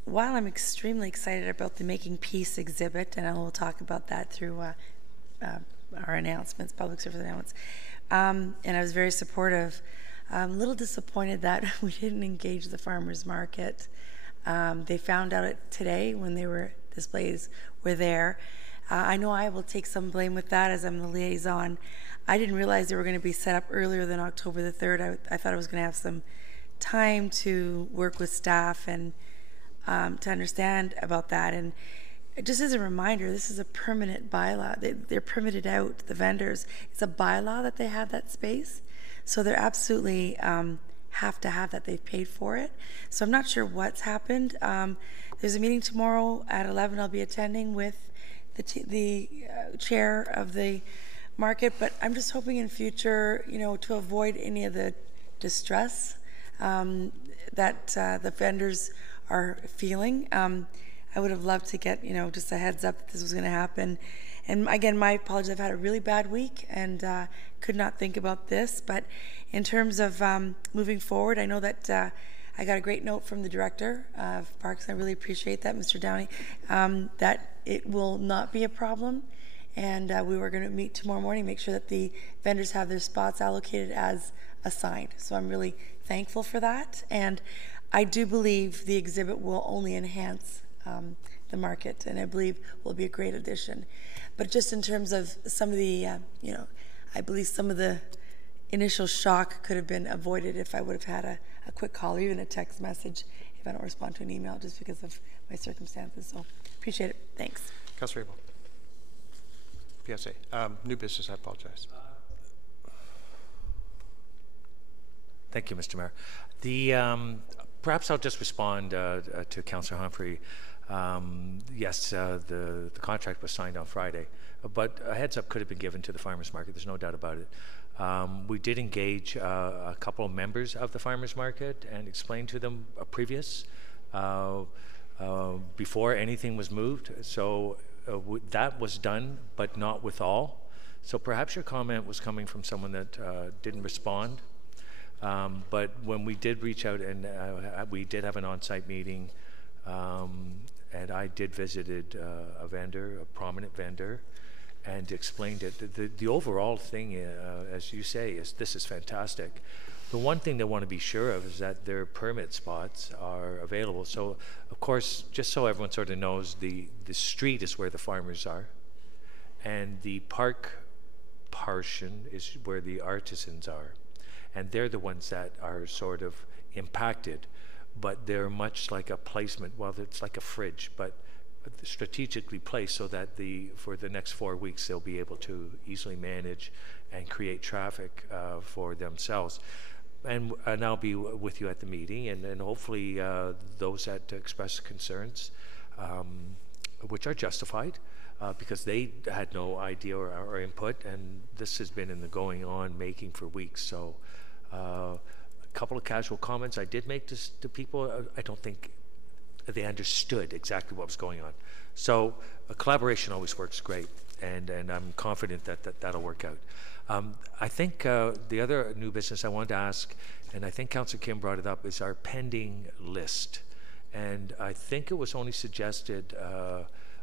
While I'm extremely excited about the Making Peace exhibit, and I will talk about that through our announcements, public service announcements, and I was very supportive, I'm a little disappointed that we didn't engage the farmers market. They found out today when displays were there. I know I will take some blame with that as I'm the liaison. I didn't realize they were going to be set up earlier than October the 3rd. I thought I was going to have some time to work with staff and to understand about that. And just as a reminder, this is a permanent bylaw. They're permitted out, the vendors. It's a bylaw that they have that space. So they're absolutely have to have that. They've paid for it. So I'm not sure what's happened. There's a meeting tomorrow at 11 I'll be attending with the chair of the market, but I'm just hoping in future, to avoid any of the distress that the vendors are feeling. I would have loved to get, just a heads up that this was going to happen. And again, my apologies, I've had a really bad week and could not think about this. But in terms of moving forward, I know that I got a great note from the director of Parks. I really appreciate that, Mr. Downey, that it will not be a problem. And we were going to meet tomorrow morning, make sure that the vendors have their spots allocated as assigned. So I'm really thankful for that. And I do believe the exhibit will only enhance the market, and I believe will be a great addition. But just in terms of some of the, I believe some of the initial shock could have been avoided if I would have had a quick call or even a text message if I don't respond to an email just because of my circumstances. So appreciate it. Thanks. Councillor Abel. PSA. New business, I apologize. Thank you, Mr. Mayor. Perhaps I'll just respond to Councillor Humphrey. Yes, the contract was signed on Friday, but a heads up could have been given to the farmers market. There's no doubt about it. We did engage a couple of members of the farmers market and explain to them previous before anything was moved. So that was done, but not with all. So perhaps your comment was coming from someone that didn't respond. But when we did reach out and we did have an on-site meeting, and I did visited a vendor, a prominent vendor, and explained it. The overall thing, as you say, is this is fantastic. The one thing they want to be sure of is that their permit spots are available. So, of course, just so everyone sort of knows, the street is where the farmers are, and the park portion is where the artisans are. And they're the ones that are sort of impacted, but they're much like a placement. Well, it's like a fridge, but strategically placed so that for the next 4 weeks they'll be able to easily manage and create traffic for themselves. And I'll be with you at the meeting, and hopefully those that express concerns, which are justified, because they had no idea or input, and this has been in the going on making for weeks. So a couple of casual comments I did make to people. I don't think they understood exactly what was going on. So a collaboration always works great, and I'm confident that that'll work out. I think the other new business I wanted to ask, and I think Councillor Kim brought it up, is our pending list. And I think it was only suggested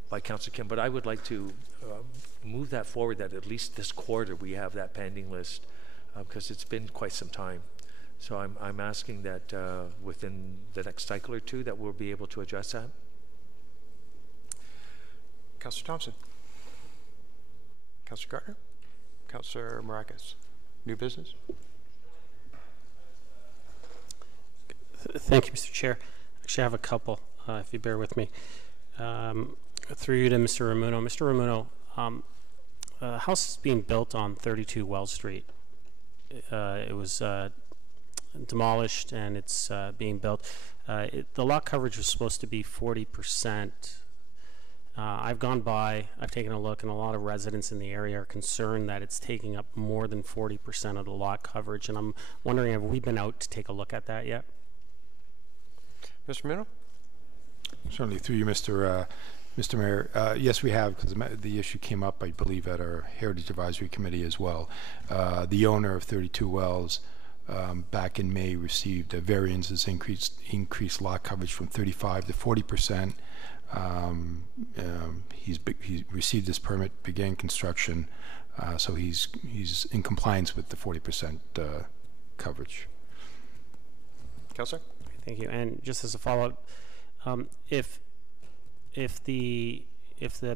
by Councillor Kim, but I would like to move that forward, that at least this quarter we have that pending list, because it's been quite some time. So I'm asking that within the next cycle or two that we'll be able to address that. Councillor Thompson. Councillor Gardner. Councillor Maracas. New business? Thank you, Mr. Chair. Actually, I have a couple, if you bear with me. Through you to Mr. Ramuno. Mr. Ramuno, the house is being built on 32 Wells Street. It was demolished and it's being built. The lot coverage was supposed to be 40%. I've gone by, I've taken a look, and a lot of residents in the area are concerned that it's taking up more than 40% of the lot coverage, and I'm wondering, have we been out to take a look at that yet? Mr. Mino? Certainly, through you, Mr. Mayor. Yes, we have, because the issue came up, I believe, at our Heritage Advisory Committee as well. The owner of 32 Wells back in May received a variances increased lot coverage from 35 to 40%. He received his permit, began construction, so he's in compliance with the 40% coverage. Councillor? Thank you. And just as a follow-up, if the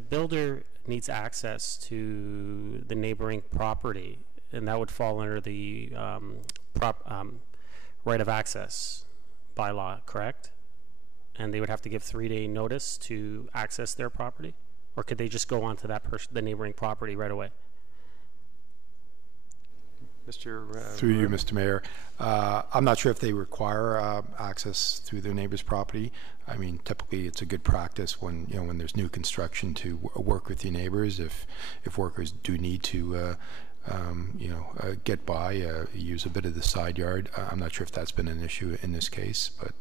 builder needs access to the neighboring property, and that would fall under the right of access bylaw, correct? And they would have to give 3-day notice to access their property, or could they just go onto the neighboring property right away? Mr. Through you, Mr. Mayor. I'm not sure if they require access through their neighbor's property. I mean, typically it's a good practice when there's new construction to work with your neighbors. If workers do need to get by, use a bit of the side yard. I'm not sure if that's been an issue in this case, but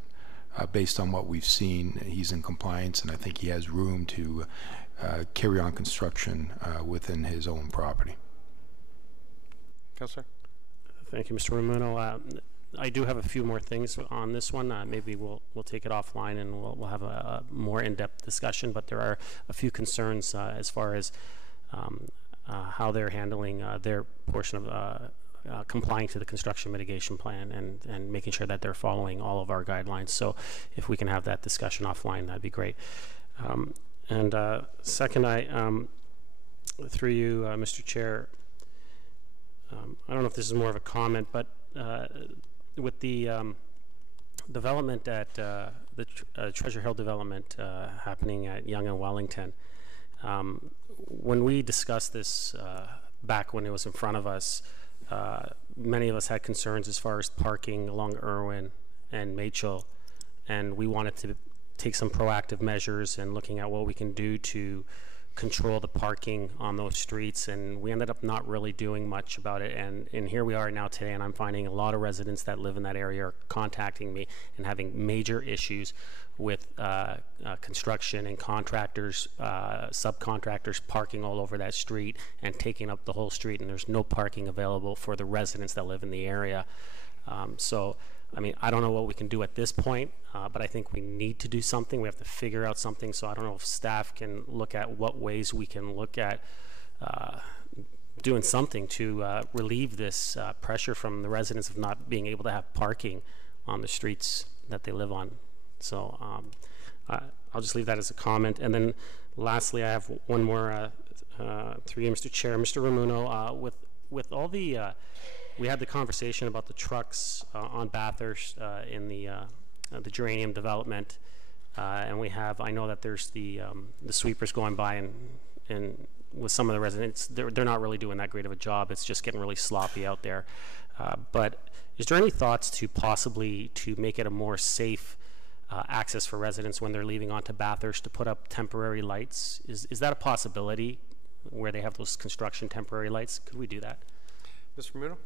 based on what we've seen, he's in compliance, and I think he has room to carry on construction within his own property. Councillor? Thank you, Mr. Ramuno. I do have a few more things on this one. Maybe we'll take it offline and we'll have a more in-depth discussion. But there are a few concerns as far as how they're handling their portion of complying to the construction mitigation plan and making sure that they're following all of our guidelines. So if we can have that discussion offline, that'd be great. And second, through you, Mr. Chair, I don't know if this is more of a comment, but with the development at the Treasure Hill development happening at Yonge and Wellington, when we discussed this back when it was in front of us, many of us had concerns as far as parking along Irwin and Machel, and we wanted to take some proactive measures and looking at what we can do to control the parking on those streets, and we ended up not really doing much about it. And here we are now today, and I'm finding a lot of residents that live in that area are contacting me and having major issues with construction and contractors, subcontractors parking all over that street and taking up the whole street, and there's no parking available for the residents that live in the area. So I mean, I don't know what we can do at this point, but I think we need to do something. We have to figure out something. So I don't know if staff can look at what ways we can look at doing something to relieve this pressure from the residents of not being able to have parking on the streets that they live on. So I'll just leave that as a comment. And then lastly, I have one more through you, Mr. Chair. Mr. Ramuno, with all the we had the conversation about the trucks on Bathurst in the Geranium development, and we have. I know that there's the sweepers going by, and with some of the residents, they're not really doing that great of a job. It's just getting really sloppy out there. But is there any thoughts to possibly to make it a more safe access for residents when they're leaving onto Bathurst to put up temporary lights? Is that a possibility where they have those construction temporary lights? Could we do that? Mr. Ramuno?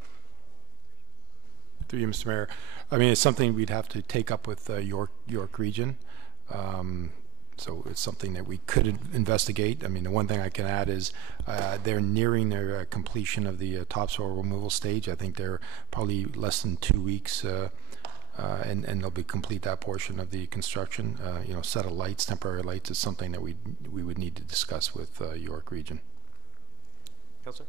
Through you, Mr. Mayor. I mean, it's something we'd have to take up with York Region. So it's something that we could investigate. I mean, the one thing I can add is they're nearing their completion of the topsoil removal stage. I think they're probably less than 2 weeks, and they'll be complete that portion of the construction. You know, set of lights, temporary lights, is something that we would need to discuss with York Region. Councilor?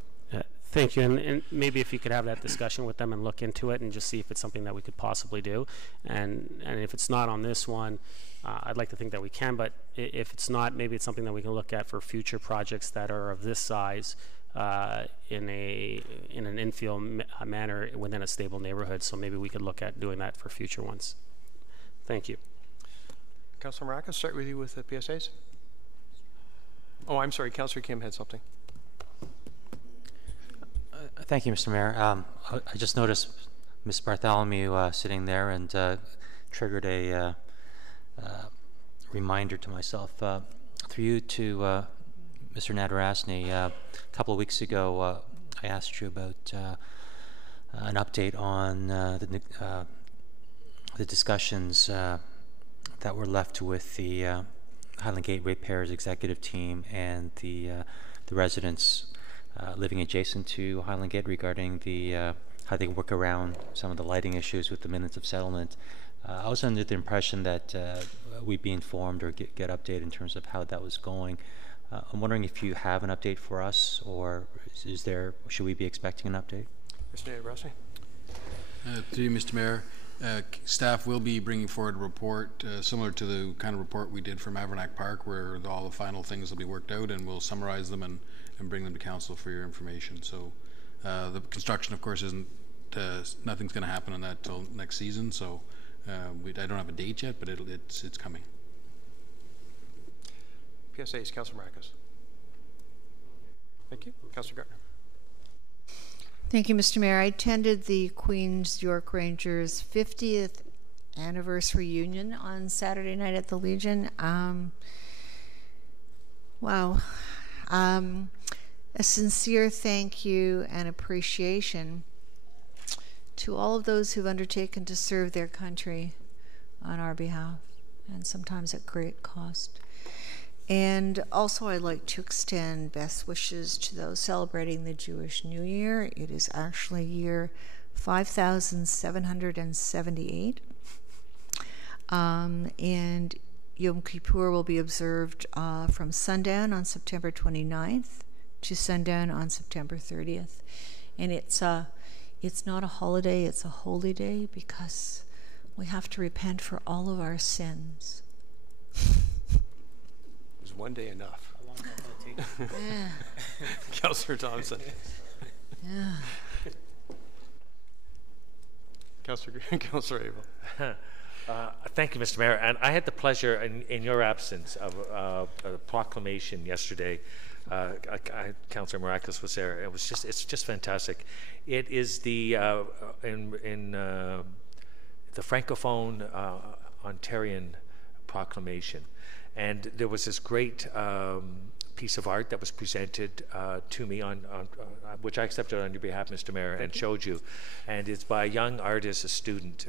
Thank you, and maybe if you could have that discussion with them and look into it and just see if it's something that we could possibly do, and if it's not on this one, I'd like to think that we can, but if it's not, maybe it's something that we can look at for future projects that are of this size in an infill manner within a stable neighborhood. So maybe we could look at doing that for future ones. Thank you. Councilor Maracas, start with you with the PSAs. Oh, I'm sorry, Councilor Kim had something. Thank you, Mr. Mayor. I just noticed Ms. Bartholomew sitting there and triggered a reminder to myself. Through you to Mr. Nadarasny, a couple of weeks ago, I asked you about an update on the discussions that were left with the Highland Gate Ratepayers executive team and the residents living adjacent to Highland Gate regarding the how they work around some of the lighting issues with the minutes of settlement. I was under the impression that we'd be informed or get updated in terms of how that was going. I'm wondering if you have an update for us, or should we be expecting an update? Mr. Nadarasny? To you, Mr. Mayor, staff will be bringing forward a report similar to the kind of report we did for Maverick Park, where all the final things will be worked out, and we'll summarize them and bring them to council for your information. So the construction, of course, isn't nothing's going to happen on that till next season. So I don't have a date yet, but it's coming. PSAs, Councilor Maracas. Thank you. Councilor Gardner. Thank you, Mr. Mayor. I attended the Queen's York Rangers 50th anniversary union on Saturday night at the Legion. Wow. A sincere thank you and appreciation to all of those who've undertaken to serve their country on our behalf, and sometimes at great cost. And also I'd like to extend best wishes to those celebrating the Jewish New Year. It is actually a year 5,778. And Yom Kippur will be observed from sundown on September 29th to sundown on September 30th. And it's not a holiday, it's a holy day, because we have to repent for all of our sins. Is one day enough? How long is that going to take? Yeah. Councillor Thompson. Yeah. Councillor Abel. Thank you, Mr. Mayor. And I had the pleasure, in your absence, of a proclamation yesterday. Councillor Marakis was there. It's just fantastic. It is the the Francophone Ontarian proclamation, and there was this great piece of art that was presented to me on which I accepted on your behalf, Mr. Mayor, and showed you. And it's by a young artist, a student.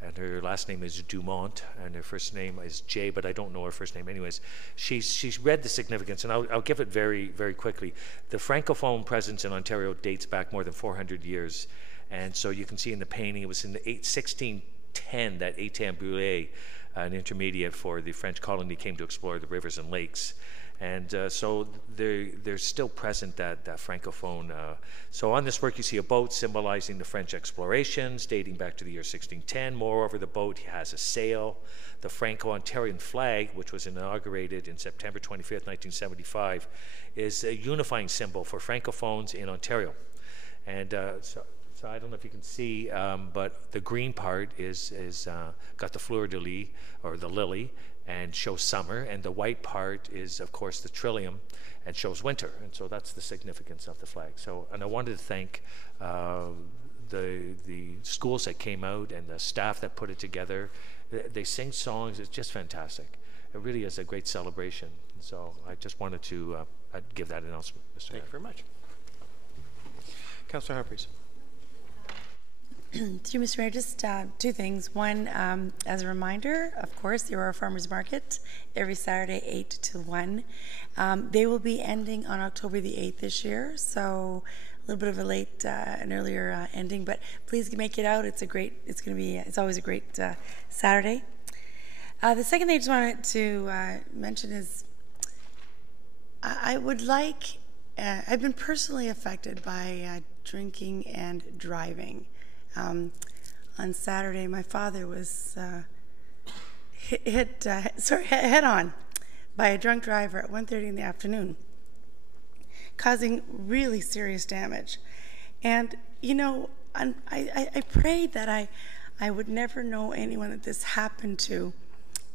And her last name is Dumont, and her first name is Jay, but I don't know her first name. Anyways, she's read the significance, and I'll give it very, very quickly. The Francophone presence in Ontario dates back more than 400 years, and so you can see in the painting, it was in the 1610 that Étienne Brulé, an intermediate for the French colony, came to explore the rivers and lakes. And so they're still present, that Francophone. So on this work, you see a boat symbolizing the French explorations dating back to the year 1610. Moreover, the boat has a sail. The Franco-Ontarian flag, which was inaugurated in September 25th, 1975, is a unifying symbol for Francophones in Ontario. And so I don't know if you can see, but the green part is got the fleur de lis, or the lily, and shows summer, and the white part is, of course, the trillium, and shows winter. And so that's the significance of the flag. So, and I wanted to thank the schools that came out and the staff that put it together. They sing songs. It's just fantastic. It really is a great celebration. And so I just wanted to give that announcement, Mr. Mayor. Thank you very much. Councillor Humphreys. To you, Mr. Mayor, just two things. One, as a reminder, of course, the Aurora Farmers Market every Saturday, 8 to 1. They will be ending on October the 8th this year, so a little bit of a late, an earlier ending, but please make it out. It's always a great Saturday. The second thing I just wanted to mention is I would like, I've been personally affected by drinking and driving. On Saturday, my father was hit head on by a drunk driver at 1:30 in the afternoon, causing really serious damage. And, you know, I prayed that I would never know anyone that this happened to.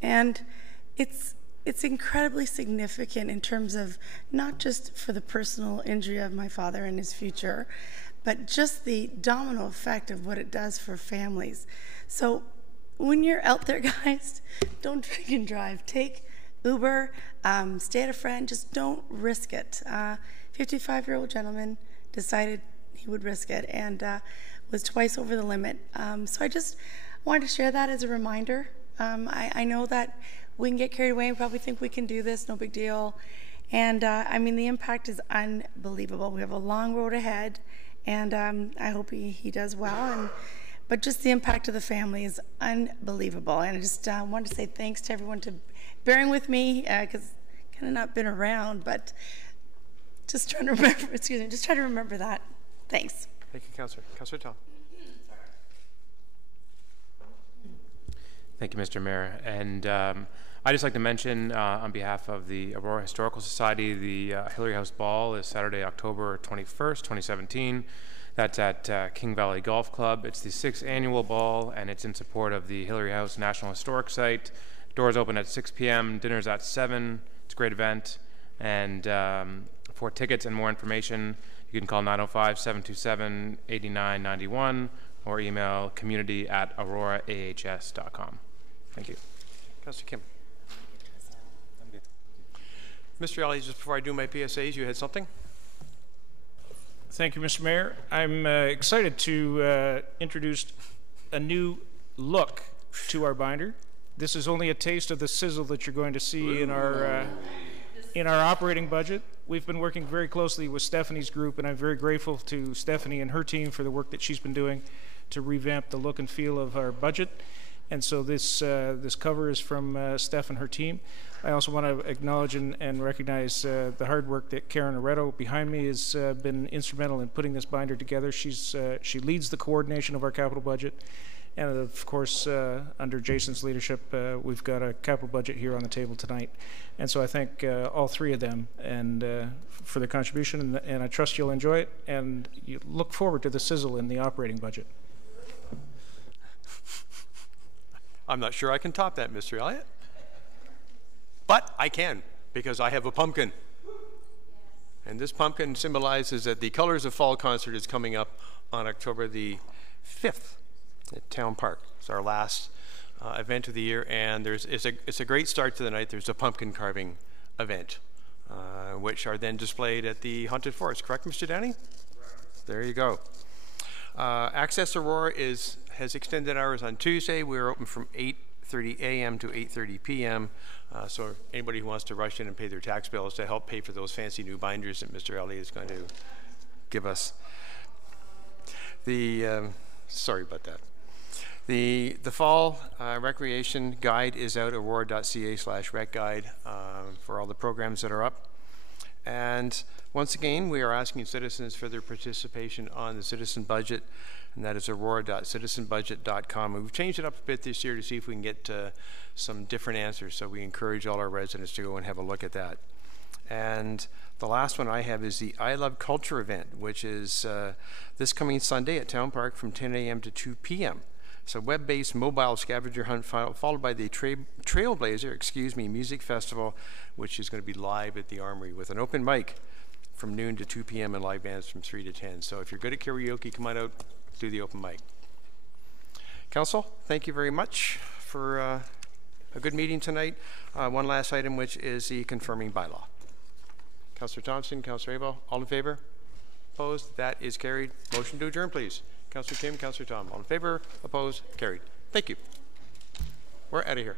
And it's incredibly significant in terms of not just for the personal injury of my father and his future, but just the domino effect of what it does for families. So when you're out there, guys, don't drink and drive. Take Uber, stay at a friend, just don't risk it. 55-year-old gentleman decided he would risk it and was twice over the limit. So I just wanted to share that as a reminder. I know that we can get carried away and probably think we can do this, no big deal. And I mean, the impact is unbelievable. We have a long road ahead. And I hope he does well. But just the impact of the family is unbelievable. And I just wanted to say thanks to everyone for bearing with me, because kind of not been around, but just trying to remember. Excuse me, just trying to remember that. Thanks. Thank you, Councillor. Councillor Tom. Thank you, Mr. Mayor. And I'd just like to mention, on behalf of the Aurora Historical Society, the Hillary House Ball is Saturday, October 21st, 2017. That's at King Valley Golf Club. It's the 6th annual ball, and it's in support of the Hillary House National Historic Site. Doors open at 6 p.m., dinner's at 7. It's a great event. And for tickets and more information, you can call 905-727-8991 or email community@auroraahs.com. Thank you. Councillor Kim. Mr. Ali, just before I do my PSAs, you had something? Thank you, Mr. Mayor. I'm excited to introduce a new look to our binder. This is only a taste of the sizzle that you're going to see in our operating budget. we've been working very closely with Stephanie's group, and I'm very grateful to Stephanie and her team for the work that she's been doing to revamp the look and feel of our budget. And so this cover is from Steph and her team. I also want to acknowledge and recognize the hard work that Karen Aretto behind me has been instrumental in putting this binder together. She leads the coordination of our capital budget. And of course, under Jason's leadership, we've got a capital budget here on the table tonight. And so I thank all three of them and for their contribution, and I trust you'll enjoy it, and you look forward to the sizzle in the operating budget. I'm not sure I can top that, Mr. Elliott. But I can, because I have a pumpkin. And this pumpkin symbolizes that the Colors of Fall concert is coming up on October the 5th at Town Park. It's our last event of the year, and it's a great start to the night. There's a pumpkin carving event, which are then displayed at the Haunted Forest. Correct, Mr. Downey? Correct. There you go. Access Aurora has extended hours on Tuesday. We're open from 8:30 a.m. to 8:30 p.m. So anybody who wants to rush in and pay their tax bills to help pay for those fancy new binders that Mr. Elliott is going to give us. Sorry about that. The fall recreation guide is out at aurora.ca/rec guide for all the programs that are up. And once again, we are asking citizens for their participation on the citizen budget, and that is aurora.citizenbudget.com. We've changed it up a bit this year to see if we can get some different answers, so we encourage all our residents to go and have a look at that. And the last one I have is the I Love Culture event, which is this coming Sunday at Town Park from 10 a.m. to 2 p.m. It's a web-based mobile scavenger hunt followed by the Trailblazer, music festival, which is going to be live at the Armory with an open mic from noon to 2 p.m. and live bands from 3 to 10. So if you're good at karaoke, come on out, do the open mic. Council, thank you very much for a good meeting tonight. One last item, which is the confirming bylaw. Councillor Thompson, Councillor Abel, all in favor? Opposed? That is carried. Motion to adjourn, please. Councillor Kim, Councillor Tom, all in favor? Opposed? Carried. Thank you. We're out of here.